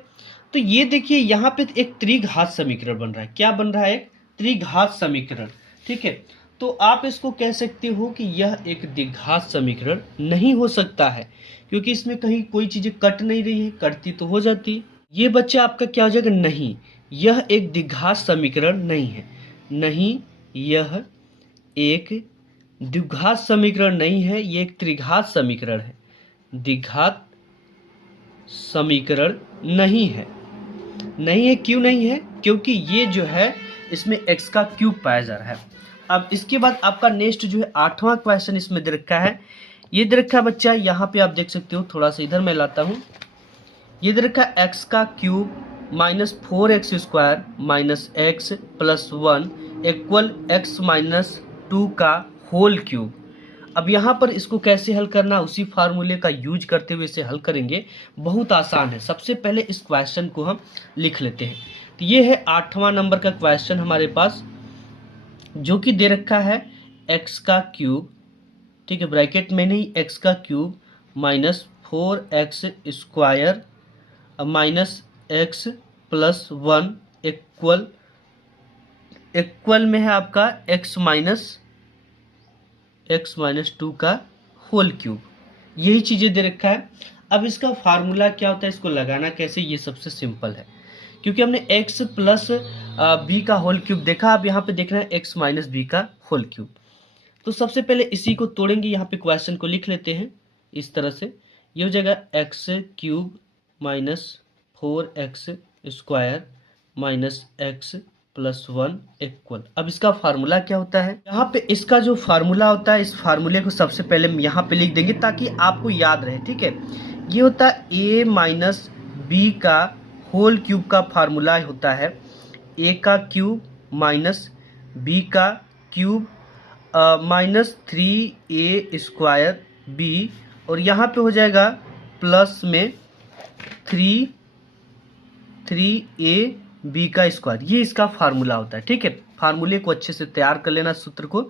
तो ये देखिए यहाँ पे एक त्रिघात समीकरण बन रहा है, क्या बन रहा है एक त्रिघात समीकरण। ठीक है, तो आप इसको कह सकते हो कि यह एक द्विघात समीकरण नहीं हो सकता है, क्योंकि इसमें कहीं कोई चीज़ें कट नहीं रही है, कटती तो हो जाती। ये बच्चा आपका क्या हो जाएगा, नहीं, यह एक द्विघात समीकरण नहीं है, नहीं यह एक द्विघात समीकरण नहीं है, ये एक त्रिघात समीकरण है, द्विघात समीकरण नहीं है। नहीं है, क्यों नहीं है, क्योंकि ये जो है इसमें x का क्यूब पाया जा रहा है। अब इसके बाद आपका नेक्स्ट जो है 8वां क्वेश्चन इसमें दे रखा है, ये दे रखा है बच्चा, यहाँ पे आप देख सकते हो, थोड़ा सा इधर मैं लाता हूँ, ये दे रखा है x का cube -4x square -x + 1 equal x - 2 का होल क्यूब। अब यहाँ पर इसको कैसे हल करना, उसी फार्मूले का यूज करते हुए इसे हल करेंगे, बहुत आसान है। सबसे पहले इस क्वेश्चन को हम लिख लेते हैं, तो ये है 8वां नंबर का क्वेश्चन हमारे पास, जो कि दे रखा है x का क्यूब, ठीक है, ब्रैकेट में नहीं, x का cube -4x square -x + 1 equal में है आपका x - 2 का होल क्यूब, यही चीज़ें दे रखा है। अब इसका फार्मूला क्या होता है, इसको लगाना कैसे, ये सबसे सिंपल है, क्योंकि हमने x + b का होल क्यूब देखा, अब यहाँ पे देखना है x - b का होल क्यूब। तो सबसे पहले इसी को तोड़ेंगे, यहाँ पे क्वेश्चन को लिख लेते हैं इस तरह से, ये हो जाएगा x cube -4x square -x + 1 equal. अब इसका फार्मूला क्या होता है, यहाँ पे इसका जो फार्मूला होता है, इस फार्मूले को सबसे पहले हम यहाँ पे लिख देंगे ताकि आपको याद रहे। ठीक है, ये होता है a - b का होल क्यूब का फार्मूला होता है a का क्यूब -b का क्यूब -3a स्क्वायर b, और यहाँ पे हो जाएगा प्लस में 3a b का स्क्वायर, ये इसका फार्मूला होता है। ठीक है, फार्मूले को अच्छे से तैयार कर लेना सूत्र को,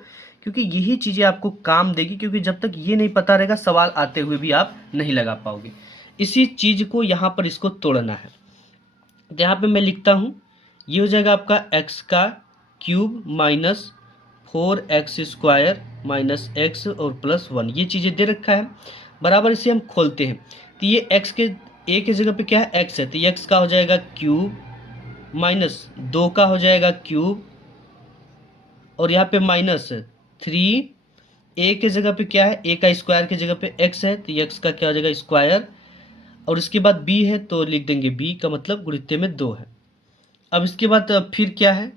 क्योंकि यही चीज़ें आपको काम देगी, क्योंकि जब तक ये नहीं पता रहेगा सवाल आते हुए भी आप नहीं लगा पाओगे। इसी चीज़ को यहाँ पर इसको तोड़ना है, तो यहाँ पे मैं लिखता हूँ, ये हो जाएगा आपका x का क्यूब -4x स्क्वायर -x और +1, ये चीज़ें दे रखा है बराबर। इसे हम खोलते हैं, तो ये x के a की जगह पे क्या है x है, तो ये x का हो जाएगा क्यूब -2 का हो जाएगा क्यूब, और यहाँ पे -3 ए के जगह पे क्या है, ए का स्क्वायर की जगह पे एक्स है तो एक्स का क्या हो जाएगा स्क्वायर, और इसके बाद बी है तो लिख देंगे बी का मतलब गुणित्य में 2 है। अब इसके बाद फिर क्या है,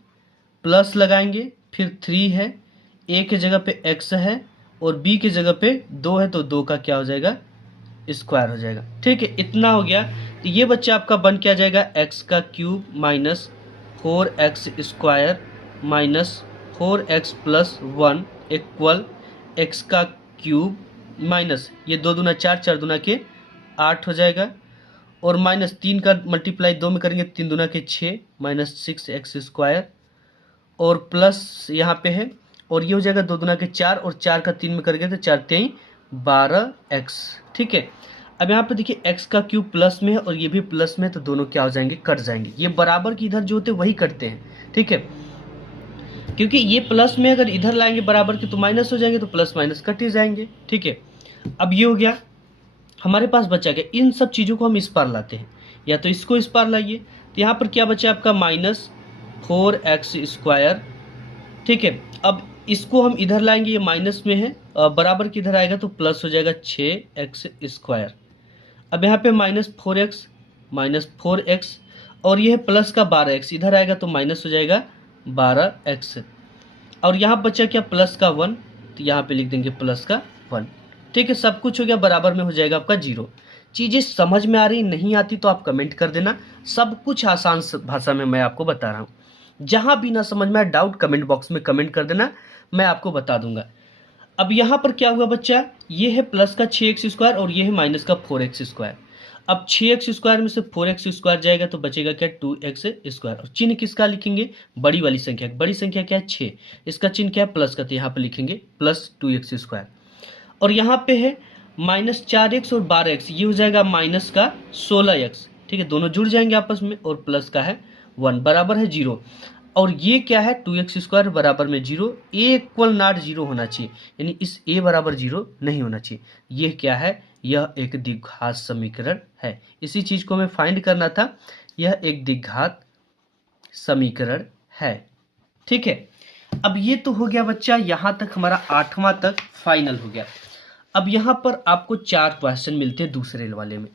प्लस लगाएंगे, फिर 3 है, ए के जगह पे एक्स है और बी के जगह पे 2 है तो 2 का क्या हो जाएगा स्क्वायर हो जाएगा। ठीक है, इतना हो गया। तो ये बच्चा आपका बन क्या जाएगा, एक्स का cube minus 4x square minus 4x plus 1 equal x का क्यूब माइनस ये 2 दूना 4, 4 दूना के 8 हो जाएगा, और माइनस 3 का मल्टीप्लाई 2 में करेंगे 3 दूना के 6 माइनस 6x स्क्वायर, और प्लस यहाँ पे है, और ये हो जाएगा 2 दूना के 4 और 4 का 3 में करेंगे तो 4 3 12x। ठीक है, अब यहाँ पे देखिए x का क्यूब प्लस में है और ये भी प्लस में है तो दोनों क्या हो जाएंगे, कट जाएंगे। ये बराबर की इधर जो होते वही कटते हैं। ठीक है, क्योंकि ये प्लस में अगर इधर लाएंगे बराबर के तो माइनस हो जाएंगे, तो प्लस माइनस कट ही जाएंगे। ठीक है, अब ये हो गया, हमारे पास बचा गया इन सब चीज़ों को हम इस पार लाते हैं, या तो इसको इस पार लाइए, तो यहाँ पर क्या बचा आपका माइनस 4x स्क्वायर। ठीक है, अब इसको हम इधर लाएंगे, ये माइनस में है, बराबर की इधर आएगा तो प्लस हो जाएगा 6x स्क्वायर। अब यहाँ पे माइनस 4x और ये है प्लस का 12x, इधर आएगा तो माइनस हो जाएगा 12x, और यहाँ बचा क्या प्लस का 1 तो यहाँ पे लिख देंगे प्लस का 1। ठीक है, सब कुछ हो गया, बराबर में हो जाएगा आपका 0। चीज़ें समझ में आ रही नहीं आती तो आप कमेंट कर देना, सब कुछ आसान भाषा में मैं आपको बता रहा हूँ। जहाँ भी ना समझ में आए डाउट कमेंट बॉक्स में कमेंट कर देना, मैं आपको बता दूंगा। अब यहाँ पर क्या हुआ बच्चा, ये है प्लस का 6x स्क्वायर और ये है माइनस का 4x स्क्वायर। अब 6x स्क्वायर में से 4x स्क्वायर जाएगा तो बचेगा क्या 2x स्क्वायर, और चिन्ह किसका लिखेंगे, बड़ी वाली संख्या, बड़ी संख्या क्या है 6, इसका चिन्ह क्या है प्लस का, तो यहाँ पर लिखेंगे प्लस 2x स्क्वायर। और यहाँ पे है माइनस 4x और 12x, ये हो जाएगा माइनस का 16x। ठीक है, दोनों जुड़ जाएंगे आपस में, और प्लस का है 1 बराबर है 0, और ये क्या है 2x स्क्वायर बराबर में 0, ए इक्वल नॉट 0 होना चाहिए, यानी इस a बराबर 0 नहीं होना चाहिए। ये क्या है, यह एक द्विघात समीकरण है, इसी चीज़ को हमें फाइंड करना था, यह एक द्विघात समीकरण है। ठीक है, अब ये तो हो गया बच्चा, यहाँ तक हमारा 8वां तक फाइनल हो गया। अब यहाँ पर आपको 4 क्वेश्चन मिलते हैं दूसरे वाले में।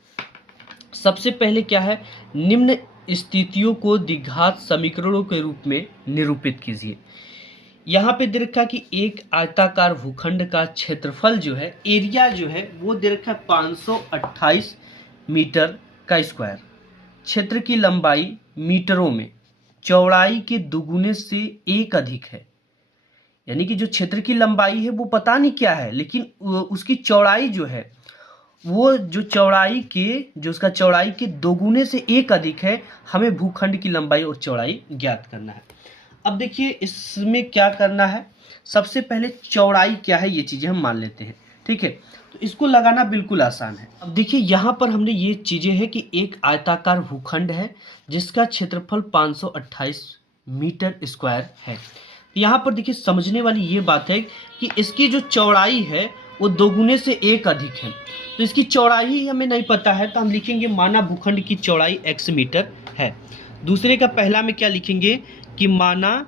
सबसे पहले क्या है, निम्न स्थितियों को द्विघात समीकरणों के रूप में निरूपित कीजिए। यहाँ पे दे रखा कि एक आयताकार भूखंड का क्षेत्रफल जो है, एरिया जो है वो दे रखा है 528 मीटर का स्क्वायर, क्षेत्र की लंबाई मीटरों में चौड़ाई के दुगुने से 1 अधिक है। यानी कि जो क्षेत्र की लंबाई है वो पता नहीं क्या है, लेकिन उसकी चौड़ाई जो है वो जो उसका चौड़ाई के दोगुने से 1 अधिक है। हमें भूखंड की लंबाई और चौड़ाई ज्ञात करना है। अब देखिए इसमें क्या करना है, सबसे पहले चौड़ाई क्या है ये चीज़ें हम मान लेते हैं। ठीक है, तो इसको लगाना बिल्कुल आसान है। अब देखिए यहाँ पर हमने ये चीज़ें हैं कि एक आयताकार भूखंड है जिसका क्षेत्रफल 528 मीटर स्क्वायर है। यहाँ पर देखिए समझने वाली ये बात है कि इसकी जो चौड़ाई है वो दोगुने से 1 अधिक है, तो इसकी चौड़ाई ही हमें नहीं पता है, तो हम लिखेंगे माना भूखंड की चौड़ाई x मीटर है। दूसरे का पहला में क्या लिखेंगे कि माना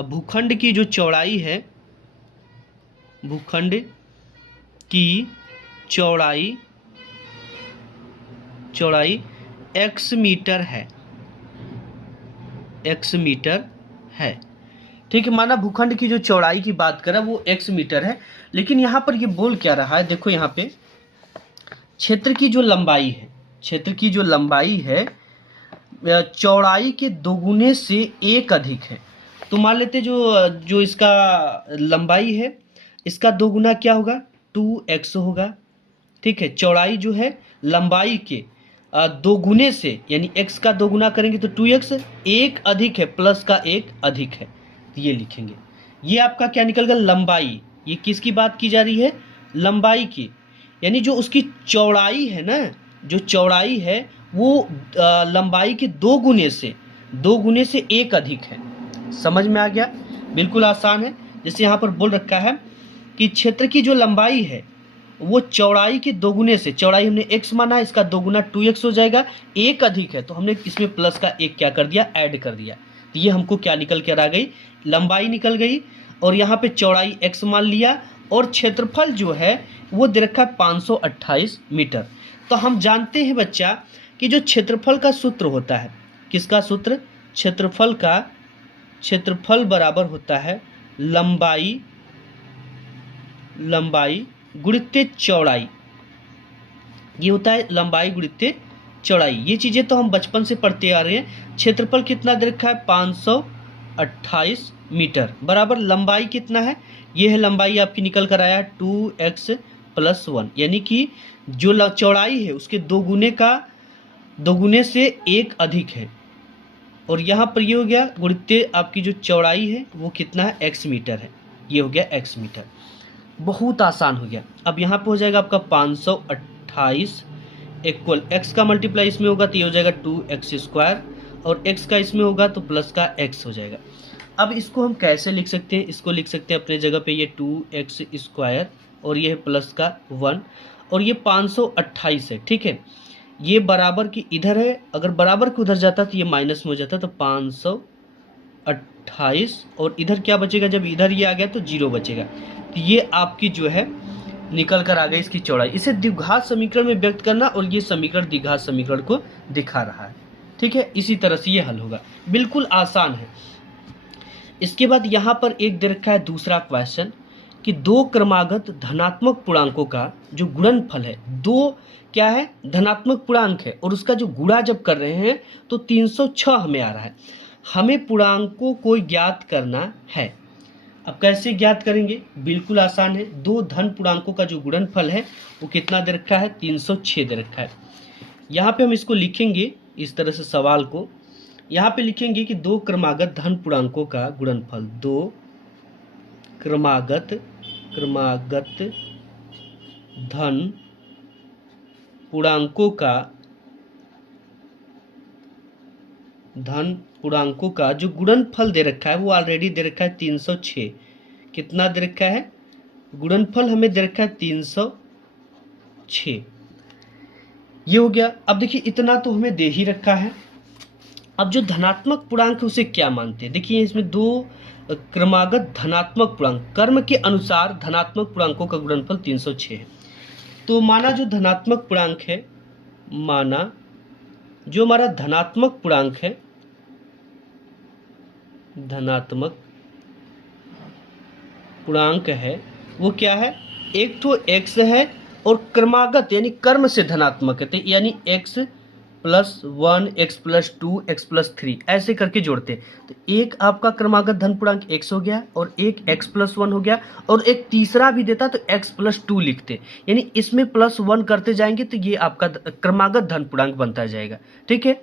भूखंड की जो चौड़ाई है, भूखंड की चौड़ाई x मीटर है, x मीटर है। ठीक है, माना भूखंड की जो चौड़ाई की बात करें वो x मीटर है, लेकिन यहाँ पर ये बोल क्या रहा है, देखो यहाँ पे क्षेत्र की जो लंबाई है चौड़ाई के दोगुने से 1 अधिक है। तो मान लेते जो इसका लंबाई है इसका दोगुना क्या होगा 2x होगा। ठीक है, चौड़ाई जो है लंबाई के दोगुने से, यानी x का दोगुना करेंगे तो 2x, 1 अधिक है प्लस का 1 अधिक है, ये लिखेंगे। ये आपका क्या निकल गया लंबाई, ये किसकी बात की जा रही है, लंबाई की, यानी जो उसकी चौड़ाई है ना, जो चौड़ाई है वो लंबाई के दोगुने से 1 अधिक है। समझ में आ गया, बिल्कुल आसान है। जैसे यहाँ पर बोल रखा है कि क्षेत्र की जो लंबाई है वो चौड़ाई के दोगुने से, चौड़ाई हमने x माना, इसका दोगुना 2x हो जाएगा, 1 अधिक है तो हमने इसमें प्लस का 1 क्या कर दिया, ऐड कर दिया, तो ये हमको क्या निकल कर आ गई, लंबाई निकल गई। और यहाँ पे चौड़ाई x मान लिया और क्षेत्रफल जो है वो दे रखा है 528 मीटर। तो हम जानते हैं बच्चा कि जो क्षेत्रफल का सूत्र होता है, किसका सूत्र, क्षेत्रफल बराबर होता है लंबाई गुणित चौड़ाई। ये होता है लंबाई गुणित चौड़ाई। ये चीज़ें तो हम बचपन से पढ़ते आ रहे हैं। क्षेत्रफल कितना दे रखा है 528 मीटर बराबर लंबाई कितना है, ये है लंबाई आपकी निकल कर आया 2x + 1, यानी कि जो चौड़ाई है उसके दोगुने से एक अधिक है। और यहाँ पर ये हो गया गुणित आपकी जो चौड़ाई है वो कितना है x मीटर है, ये हो गया x मीटर। बहुत आसान हो गया। अब यहाँ पे हो जाएगा आपका 528 इक्वल x का मल्टीप्लाई इसमें होगा तो ये हो जाएगा 2x² और x का इसमें होगा तो प्लस का x हो जाएगा। अब इसको हम कैसे लिख सकते हैं, इसको लिख सकते हैं अपने जगह पे ये 2x² और ये है प्लस का 1 और ये 528 है, ठीक है। ये बराबर की इधर है, अगर बराबर के उधर जाता तो ये माइनस में हो जाता, तो 528 और इधर क्या बचेगा, जब इधर ये आ गया तो 0 बचेगा। तो ये आपकी जो है निकल कर आ गई इसकी चौड़ाई। इसे द्विघात समीकरण में व्यक्त करना और ये समीकरण द्विघात समीकरण को दिखा रहा है, ठीक है। इसी तरह से ये हल होगा, बिल्कुल आसान है। इसके बाद यहाँ पर एक दे रखा है दूसरा क्वेश्चन कि दो क्रमागत धनात्मक पूर्णांकों का जो गुणनफल है, दो क्या है धनात्मक पूर्णांक है और उसका जो गुणा जब कर रहे हैं तो 306 हमें आ रहा है। हमें पूर्णांकों को ज्ञात करना है। अब कैसे ज्ञात करेंगे, बिल्कुल आसान है। दो धन पूर्णांकों का जो गुणनफल है वो कितना दे रखा है 306 दे रखा है। यहाँ पे हम इसको लिखेंगे इस तरह से, सवाल को यहाँ पे लिखेंगे कि दो क्रमागत धन पूर्णांकों का गुणनफल, दो क्रमागत धन पूर्णांकों का जो गुणनफल दे रखा है वो ऑलरेडी दे रखा है 306। कितना दे रखा है, गुणनफल हमें दे रखा है 306। ये हो गया। अब देखिए इतना तो हमें दे ही रखा है। अब जो धनात्मक पूर्णांक है उसे क्या मानते हैं, देखिए इसमें दो क्रमागत धनात्मक पूर्णांक, कर्म के अनुसार धनात्मक पूर्णांकों का गुणनफल 306 है। तो माना जो धनात्मक पूर्णांक है, माना जो हमारा धनात्मक पूर्णांक है, धनात्मक पूर्णांक है वो क्या है, एक तो x है और क्रमागत यानी कर्म से धनात्मक है, यानी x + 1 x + 2 x + 3 ऐसे करके जोड़ते हैं। तो एक आपका क्रमागत धन पूर्णांक x हो गया और एक x + 1 हो गया और एक तीसरा भी देता तो x + 2 लिखते, यानी इसमें +1 करते जाएंगे तो ये आपका क्रमागत धन पूर्णांक बनता जाएगा, ठीक है।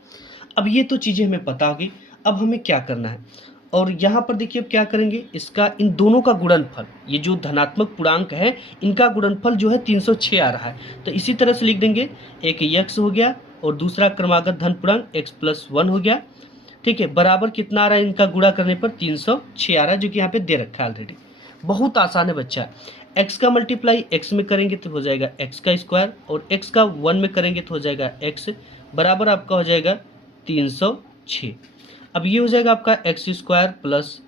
अब ये तो चीज़ें हमें पता होगी। अब हमें क्या करना है, और यहाँ पर देखिए अब क्या करेंगे, इसका इन दोनों का गुणनफल, ये जो धनात्मक पूर्णांक है इनका गुणनफल जो है 306 आ रहा है। तो इसी तरह से लिख देंगे, एक x हो गया और दूसरा क्रमागत धन पूर्णांक x + 1 हो गया, ठीक है। बराबर कितना आ रहा है, इनका गुणा करने पर 306 आ रहा है, जो कि यहाँ पे दे रखा है ऑलरेडी। बहुत आसान है बच्चा। x का मल्टीप्लाई x में करेंगे तो हो जाएगा x² और x का 1 में करेंगे तो हो जाएगा x, बराबर आपका हो जाएगा 306। अब ये हो जाएगा आपका x² +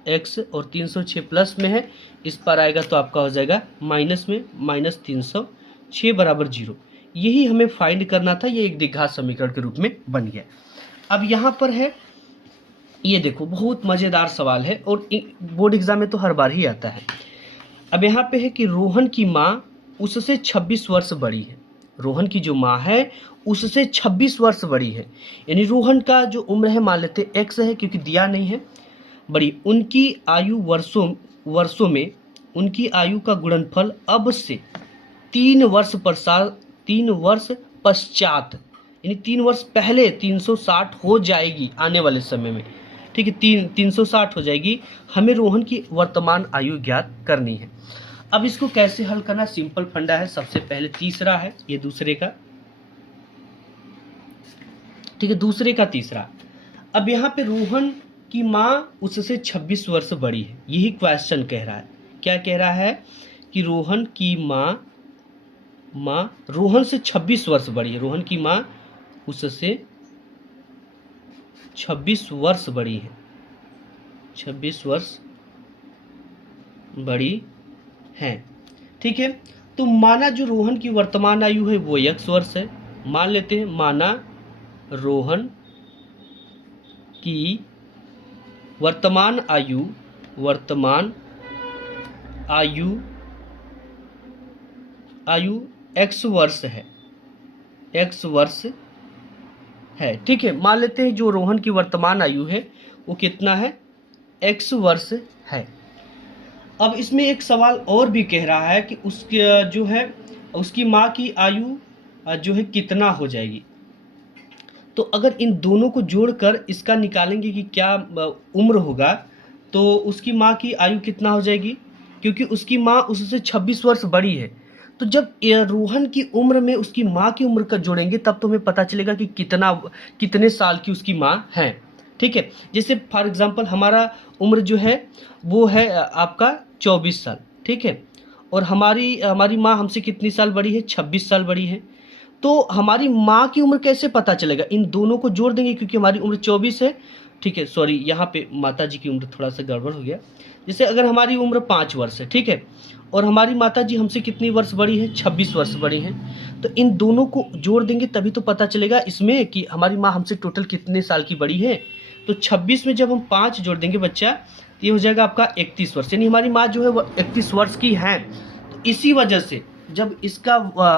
x और 306 प्लस में है, इस पर आएगा तो आपका हो जाएगा माइनस में, -306 बराबर 0। यही हमें फाइंड करना था, ये एक द्विघात समीकरण के रूप में बन गया। अब यहाँ पर है, ये देखो बहुत मज़ेदार सवाल है और बोर्ड एग्जाम में तो हर बार ही आता है। अब यहाँ पे है कि रोहन की माँ उससे 26 वर्ष बड़ी है। रोहन की जो माँ है उससे 26 वर्ष बड़ी है, यानी रोहन का जो उम्र है मान लेते x है क्योंकि दिया नहीं है बड़ी। उनकी आयु वर्षों में उनकी आयु का गुणनफल अब से 3 वर्ष पश्चात, यानी 3 वर्ष पहले 360 हो जाएगी आने वाले समय में, ठीक है। 360 हो जाएगी। हमें रोहन की वर्तमान आयु ज्ञात करनी है। अब इसको कैसे हल करना, सिंपल फंडा है। सबसे पहले तीसरा है, ये दूसरे का, ठीक है, दूसरे का तीसरा। अब यहाँ पे रोहन की माँ उससे 26 वर्ष बड़ी है, यही क्वेश्चन कह रहा है। क्या कह रहा है कि रोहन की माँ रोहन से 26 वर्ष बड़ी है। रोहन की माँ उससे 26 वर्ष बड़ी है, 26 वर्ष बड़ी हैं। ठीक है, तो माना जो रोहन की वर्तमान आयु है वो x वर्ष है। मान लेते हैं माना रोहन की वर्तमान आयु आयु x वर्ष है, x वर्ष है। ठीक है, मान लेते हैं जो रोहन की वर्तमान आयु है वो कितना है, x वर्ष है। अब इसमें एक सवाल और भी कह रहा है कि उसके जो है उसकी माँ की आयु जो है कितना हो जाएगी। तो अगर इन दोनों को जोड़कर इसका निकालेंगे कि क्या उम्र होगा, तो उसकी माँ की आयु कितना हो जाएगी, क्योंकि उसकी माँ उससे 26 वर्ष बड़ी है। तो जब रोहन की उम्र में उसकी माँ की उम्र का जोड़ेंगे तब तो हमें पता चलेगा कि कितने साल की उसकी माँ है। ठीक है, जैसे फॉर एग्जांपल हमारा उम्र जो है वो है आपका 24 साल। ठीक है, और हमारी माँ हमसे कितनी साल बड़ी है, 26 साल बड़ी है। तो हमारी माँ की उम्र कैसे पता चलेगा, इन दोनों को जोड़ देंगे क्योंकि हमारी उम्र 24 है। ठीक है, सॉरी यहाँ पे माता जी की उम्र थोड़ा सा गड़बड़ हो गया। जैसे अगर हमारी उम्र 5 वर्ष है, ठीक है, और हमारी माता जी हमसे कितनी वर्ष बड़ी है, 26 वर्ष बड़ी हैं, तो इन दोनों को जोड़ देंगे तभी तो पता चलेगा इसमें कि हमारी माँ हमसे टोटल कितने साल की बड़ी है। तो 26 में जब हम 5 जोड़ देंगे बच्चा, तो ये हो जाएगा आपका 31 वर्ष, यानी हमारी माँ जो है वो 31 वर्ष की हैं। तो इसी वजह से जब इसका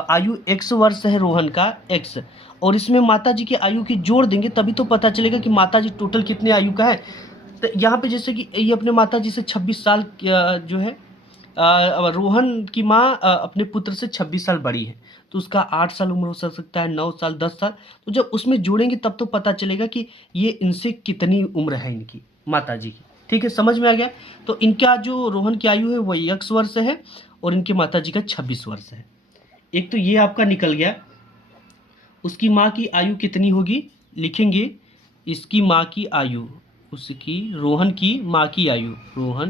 आयु x वर्ष है रोहन का x, और इसमें माता जी की आयु की जोड़ देंगे तभी तो पता चलेगा कि माता जी टोटल कितने आयु का है। तो यहाँ पे जैसे कि ये अपने माता जी से 26 साल जो है रोहन की माँ अपने पुत्र से 26 साल बड़ी है, तो उसका 8 साल उम्र हो सकता है, 9 साल, 10 साल। तो जब उसमें जोड़ेंगे तब तो पता चलेगा कि ये इनसे कितनी उम्र है इनकी माता जी की। ठीक है, समझ में आ गया। तो इनका जो रोहन की आयु है वो x वर्ष है और इनकी माता जी का 26 वर्ष है। एक तो ये आपका निकल गया। उसकी माँ की आयु कितनी होगी, लिखेंगे इसकी माँ की आयु, उसकी रोहन की माँ की आयु, रोहन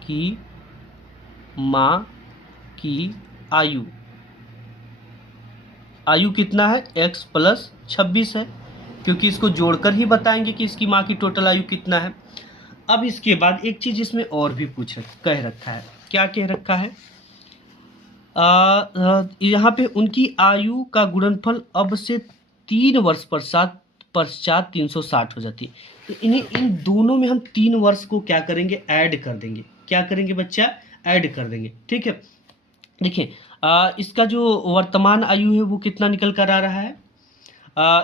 की माँ की आयु, आयु कितना है, x प्लस 26 है, क्योंकि इसको जोड़कर ही बताएंगे कि इसकी माँ की टोटल आयु कितना है। अब इसके बाद एक चीज इसमें और भी कह रखा है। क्या कह रखा है, यहाँ पे उनकी आयु का गुणनफल अब से 3 वर्ष पश्चात 360 हो जाती है। तो इन दोनों में हम 3 वर्ष को क्या करेंगे, ऐड कर देंगे। क्या करेंगे बच्चा, ऐड कर देंगे। ठीक है, देखिए इसका जो वर्तमान आयु है वो कितना निकल कर आ रहा है,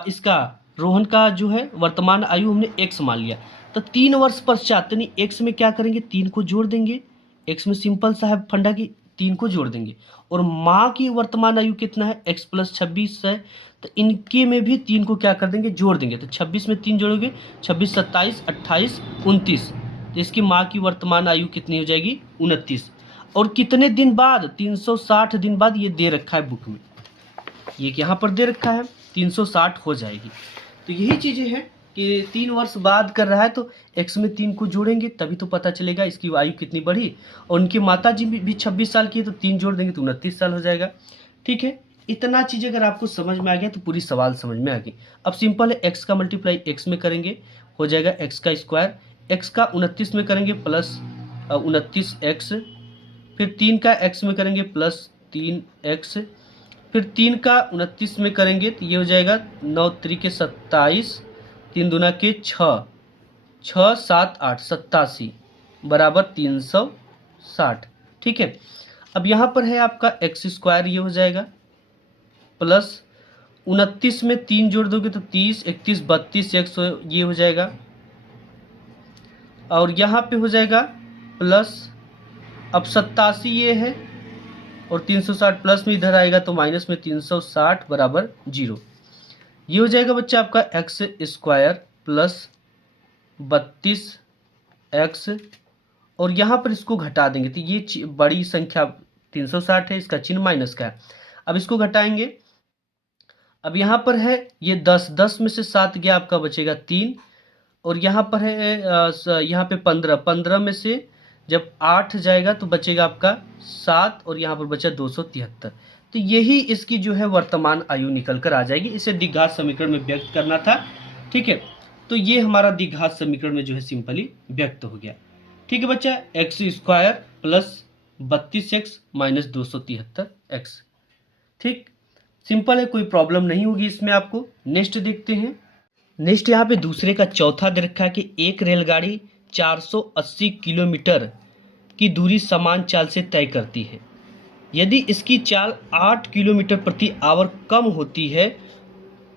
इसका रोहन का जो है वर्तमान आयु हमने x मान लिया, तो 3 वर्ष पश्चात यानी x में क्या करेंगे, 3 को जोड़ देंगे। x में सिंपल सा है फंडा की 3 को जोड़ देंगे। और माँ की वर्तमान आयु कितना है, x प्लस 26 है, तो इनके में भी 3 को क्या कर देंगे, जोड़ देंगे। तो 26 में 3 जोड़ोगे, 26, 27, 28, 29, तो इसकी माँ की वर्तमान आयु कितनी हो जाएगी, 29। और कितने दिन बाद, 360 दिन बाद, ये दे रखा है बुक में, ये यहाँ पर दे रखा है 360 हो जाएगी। तो यही चीज़ें हैं कि 3 वर्ष बाद कर रहा है तो x में 3 को जोड़ेंगे तभी तो पता चलेगा इसकी आयु कितनी बढ़ी। और उनकी माता जी भी 26 साल की है तो 3 जोड़ देंगे तो 29 साल हो जाएगा। ठीक है, इतना चीज़ अगर आपको समझ में आ गया तो पूरी सवाल समझ में आ गई। अब सिंपल है, x का मल्टीप्लाई x में करेंगे हो जाएगा x का स्क्वायर, x का 29 में करेंगे प्लस 29x, फिर 3 का x में करेंगे प्लस 3x, फिर 3 का 29 में करेंगे तो ये हो जाएगा 9 त्रिके 27, 3 दूना के 6, 6 7 8 87 बराबर 360। ठीक है, अब यहाँ पर है आपका x स्क्वायर, ये हो जाएगा प्लस 29 में 3 जोड़ दोगे तो 30, 31, 32 x ये हो जाएगा, और यहाँ पे हो जाएगा प्लस, अब 87 ये है और 360 प्लस में इधर आएगा तो माइनस में 360 बराबर 0। ये हो जाएगा बच्चा आपका x स्क्वायर प्लस 32x, और यहाँ पर इसको घटा देंगे तो ये बड़ी संख्या 360 है, इसका चिन्ह माइनस का है। अब इसको घटाएंगे, अब यहाँ पर है ये 10 में से 7 गया, आपका बचेगा 3, और यहाँ पर है यहाँ पे 15 में से जब 8 जाएगा तो बचेगा आपका 7, और यहाँ पर बचा 273। तो यही इसकी जो है वर्तमान आयु निकल कर आ जाएगी। इसे द्विघात समीकरण में व्यक्त करना था। ठीक है, तो ये हमारा द्विघात समीकरण में जो है सिंपली व्यक्त हो गया। ठीक है बच्चा, x square plus 32x minus 273x। ठीक, सिंपल है, कोई प्रॉब्लम नहीं होगी इसमें आपको। नेक्स्ट देखते हैं। नेक्स्ट यहाँ पे दूसरे का चौथा दे रखा है कि एक रेलगाड़ी 480 किलोमीटर की दूरी समान चाल से तय करती है। यदि इसकी चाल 8 किलोमीटर प्रति आवर कम होती है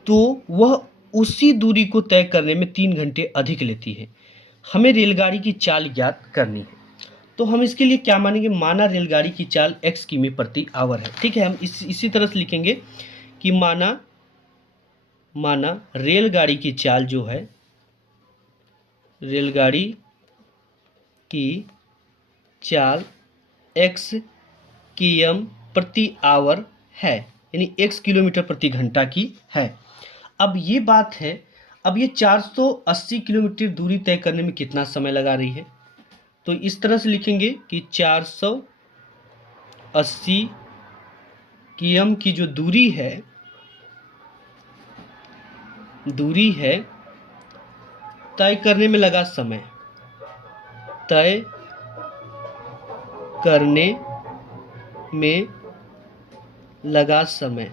तो वह उसी दूरी को तय करने में 3 घंटे अधिक लेती है। हमें रेलगाड़ी की चाल ज्ञात करनी है। तो हम इसके लिए क्या मानेंगे, माना रेलगाड़ी की चाल x किमी प्रति आवर है। ठीक है, हम इसी तरह से लिखेंगे कि माना रेलगाड़ी की चाल जो है, रेलगाड़ी की चाल x किमी प्रति आवर है, यानी x किलोमीटर प्रति घंटा की है। अब ये बात है, अब ये 480 किलोमीटर दूरी तय करने में कितना समय लगा रही है, तो इस तरह से लिखेंगे कि 480 किमी की जो दूरी है तय करने में लगा समय, तय करने में लगा समय।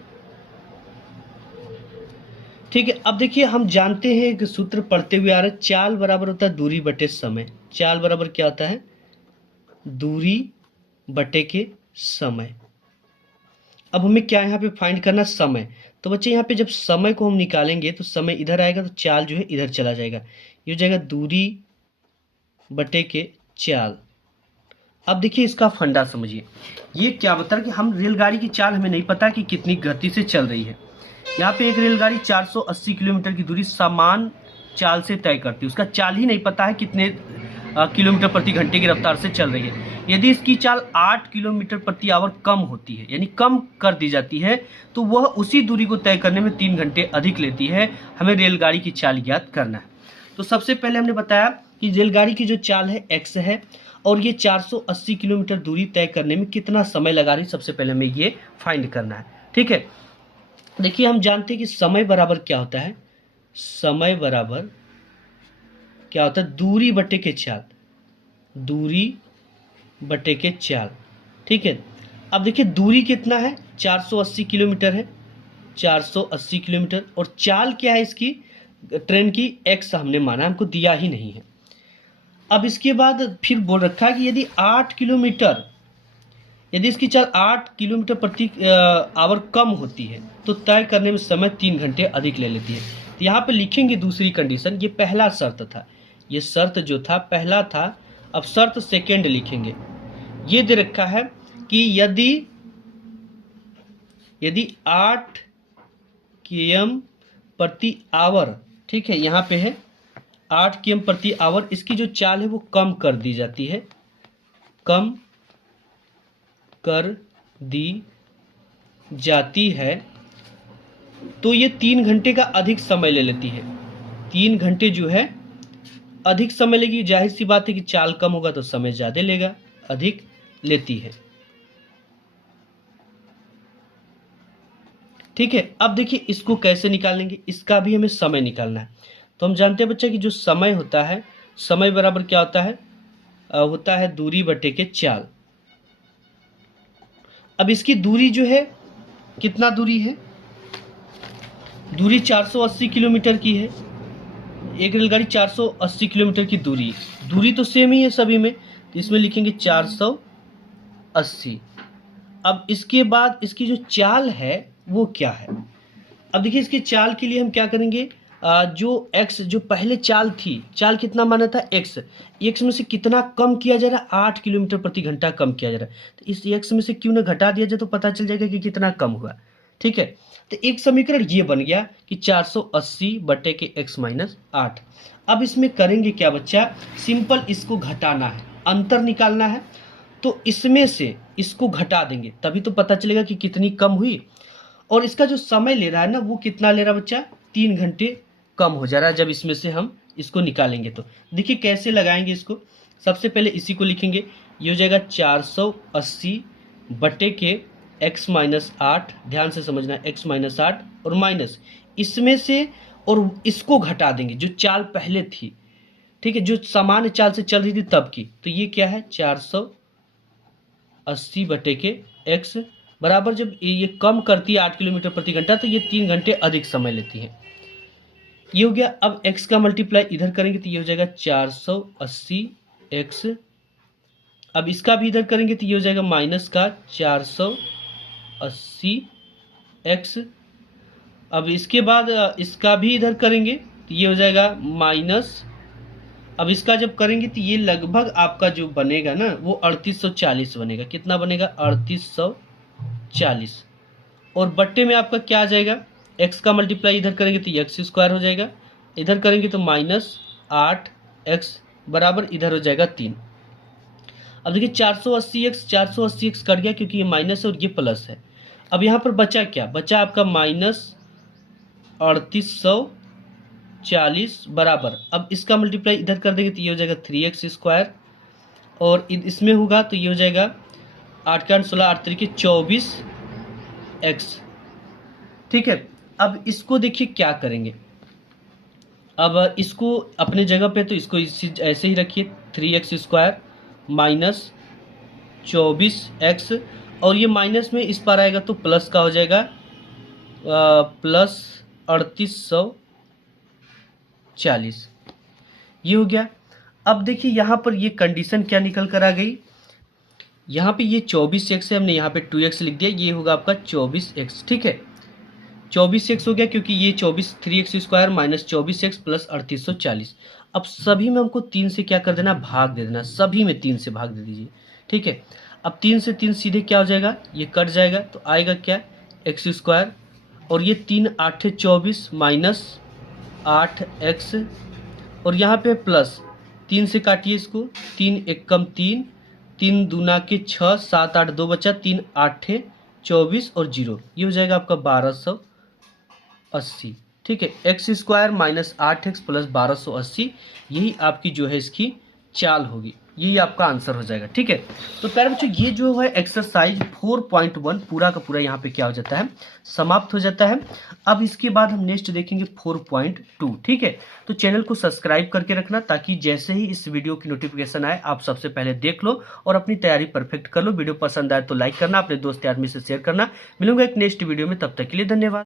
ठीक है, अब देखिए हम जानते हैं कि सूत्र पढ़ते हुए आ रहे, चाल बराबर होता है दूरी बटे समय। चाल बराबर क्या होता है, दूरी बटे के समय। अब हमें क्या यहाँ पे फाइंड करना, समय। तो बच्चे यहाँ पे जब समय को हम निकालेंगे तो समय इधर आएगा तो चाल जो है इधर चला जाएगा, ये हो जाएगा दूरी बटे के चाल। अब देखिए इसका फंडा समझिए, ये क्या बता रहा है कि हम रेलगाड़ी की चाल हमें नहीं पता कि कितनी गति से चल रही है। यहाँ पे एक रेलगाड़ी 480 किलोमीटर की दूरी समान चाल से तय करती है, उसका चाल ही नहीं पता है कितने किलोमीटर प्रति घंटे की रफ्तार से चल रही है। यदि इसकी चाल 8 किलोमीटर प्रति आवर कम होती है, यानी कम कर दी जाती है, तो वह उसी दूरी को तय करने में 3 घंटे अधिक लेती है। हमें रेलगाड़ी की चाल ज्ञात करना है। तो सबसे पहले हमने बताया कि रेलगाड़ी की जो चाल है x है और ये 480 किलोमीटर दूरी तय करने में कितना समय लगा रही, सबसे पहले हमें ये फाइंड करना है। ठीक है, देखिए हम जानते हैं कि समय बराबर क्या होता है, समय बराबर क्या होता है, दूरी बटे के चाल, दूरी बटे के चाल। ठीक है, अब देखिए दूरी कितना है, 480 किलोमीटर है, 480 किलोमीटर, और चाल क्या है इसकी, ट्रेन की x हमने माना, हमको दिया ही नहीं है। अब इसके बाद फिर बोल रखा है कि यदि 8 किलोमीटर, यदि इसकी चाल 8 किलोमीटर प्रति आवर कम होती है तो तय करने में समय 3 घंटे अधिक ले लेती है। तो यहाँ पे लिखेंगे दूसरी कंडीशन, ये पहला शर्त था, ये शर्त जो था पहला था। अब शर्त सेकेंड लिखेंगे, ये दे रखा है कि यदि 8 किमी प्रति आवर, ठीक है, यहाँ पे है 8 किमी प्रति आवर, इसकी जो चाल है वो कम कर दी जाती है, कम कर दी जाती है, तो ये 3 घंटे का अधिक समय ले लेती है। 3 घंटे जो है अधिक समय लेगी, जाहिर सी बात है कि चाल कम होगा तो समय ज़्यादा लेगा, अधिक लेती है। ठीक है, अब देखिए इसको कैसे निकालेंगे, इसका भी हमें समय निकालना है। तो हम जानते हैं बच्चे कि जो समय होता है, समय बराबर क्या होता है दूरी बटे के चाल। अब इसकी दूरी जो है, कितना दूरी है, दूरी 480 किलोमीटर की है, एक रेलगाड़ी 480 किलोमीटर की दूरी तो सेम ही है सभी में, तो इसमें लिखेंगे 480। अब इसके बाद इसकी जो चाल है वो क्या है। अब देखिए इसकी चाल के लिए हम क्या करेंगे, जो x जो पहले चाल थी, चाल कितना माना था x में से कितना कम किया जा रहा है, 8 किलोमीटर प्रति घंटा कम किया जा रहा है, तो इस x में से क्यों ना घटा दिया जाए तो पता चल जाएगा कि कितना कम हुआ। ठीक है, तो एक समीकरण ये बन गया कि 480 बटे के x माइनस 8। अब इसमें करेंगे क्या बच्चा, सिंपल इसको घटाना है, अंतर निकालना है, तो इसमें से इसको घटा देंगे तभी तो पता चलेगा कि कितनी कम हुई। और इसका जो समय ले रहा है ना, वो कितना ले रहा है बच्चा, 3 घंटे कम हो जा रहा है जब इसमें से हम इसको निकालेंगे। तो देखिए कैसे लगाएंगे इसको, सबसे पहले इसी को लिखेंगे, ये हो जाएगा 480 बटे के x माइनस 8, ध्यान से समझना, x माइनस 8 और माइनस इसमें से, और इसको घटा देंगे जो चाल पहले थी, ठीक है, जो सामान्य चाल से चल रही थी तब की। तो ये क्या है 480 बटे के x बराबर, जब ये कम करती है 8 किलोमीटर प्रति घंटा तो ये 3 घंटे अधिक समय लेती है। ये हो गया। अब x का मल्टीप्लाई इधर करेंगे तो ये हो जाएगा 480x। अब इसका भी इधर करेंगे तो ये हो जाएगा माइनस का 480x। अब इसके बाद इसका भी इधर करेंगे तो ये हो जाएगा माइनस। अब इसका जब करेंगे तो ये लगभग आपका जो बनेगा ना वो 3840 बनेगा। कितना बनेगा 3840। और बट्टे में आपका क्या आ जाएगा, x का मल्टीप्लाई इधर करेंगे तो एक्स स्क्वायर हो जाएगा, इधर करेंगे तो -8x बराबर इधर हो जाएगा 3। अब देखिए 480x कट गया क्योंकि ये माइनस है और ये प्लस है। अब यहाँ पर बचा क्या, बचा आपका -3840 बराबर। अब इसका मल्टीप्लाई इधर कर देंगे तो ये हो जाएगा 3x स्क्वायर, और इसमें होगा तो ये हो जाएगा 8 का 16 8 तरीके 24x। ठीक है, अब इसको देखिए क्या करेंगे। अब इसको अपने जगह पे तो इसको ऐसे ही रखिए 3x स्क्वायर माइनस 24x, और ये माइनस में इस पार आएगा तो प्लस का हो जाएगा प्लस 3840। ये हो गया। अब देखिए यहाँ पर ये कंडीशन क्या निकल कर आ गई, यहाँ पे ये 24x है, हमने यहाँ पे 2x लिख दिया, ये होगा आपका 24x। ठीक है, 24x हो गया क्योंकि ये 3x square minus 24x plus 3840। अब सभी में हमको 3 से क्या कर देना, भाग दे देना, सभी में 3 से भाग दे दीजिए। ठीक है, अब 3 से 3 सीधे क्या हो जाएगा, ये कट जाएगा तो आएगा क्या x स्क्वायर, और ये 3 8 24 माइनस 8x, और यहाँ पे प्लस 3 से काटिए इसको, 3 1 कम 3, 3 दूना के 6 7 8 2 बचा, 3 8 24 और 0, ये हो जाएगा आपका 1280। ठीक है, x square minus 8x plus 1280, यही आपकी जो है इसकी चाल होगी, यही आपका आंसर हो जाएगा। ठीक है, तो प्यारे बच्चों ये जो है एक्सरसाइज 4.1 पूरा का पूरा यहाँ पे क्या हो जाता है, समाप्त हो जाता है। अब इसके बाद हम नेक्स्ट देखेंगे 4.2। ठीक है, तो चैनल को सब्सक्राइब करके रखना ताकि जैसे ही इस वीडियो की नोटिफिकेशन आए आप सबसे पहले देख लो और अपनी तैयारी परफेक्ट कर लो। वीडियो पसंद आए तो लाइक करना, अपने दोस्त यार में से शेयर करना। मिलूंगा एक नेक्स्ट वीडियो में, तब तक के लिए धन्यवाद।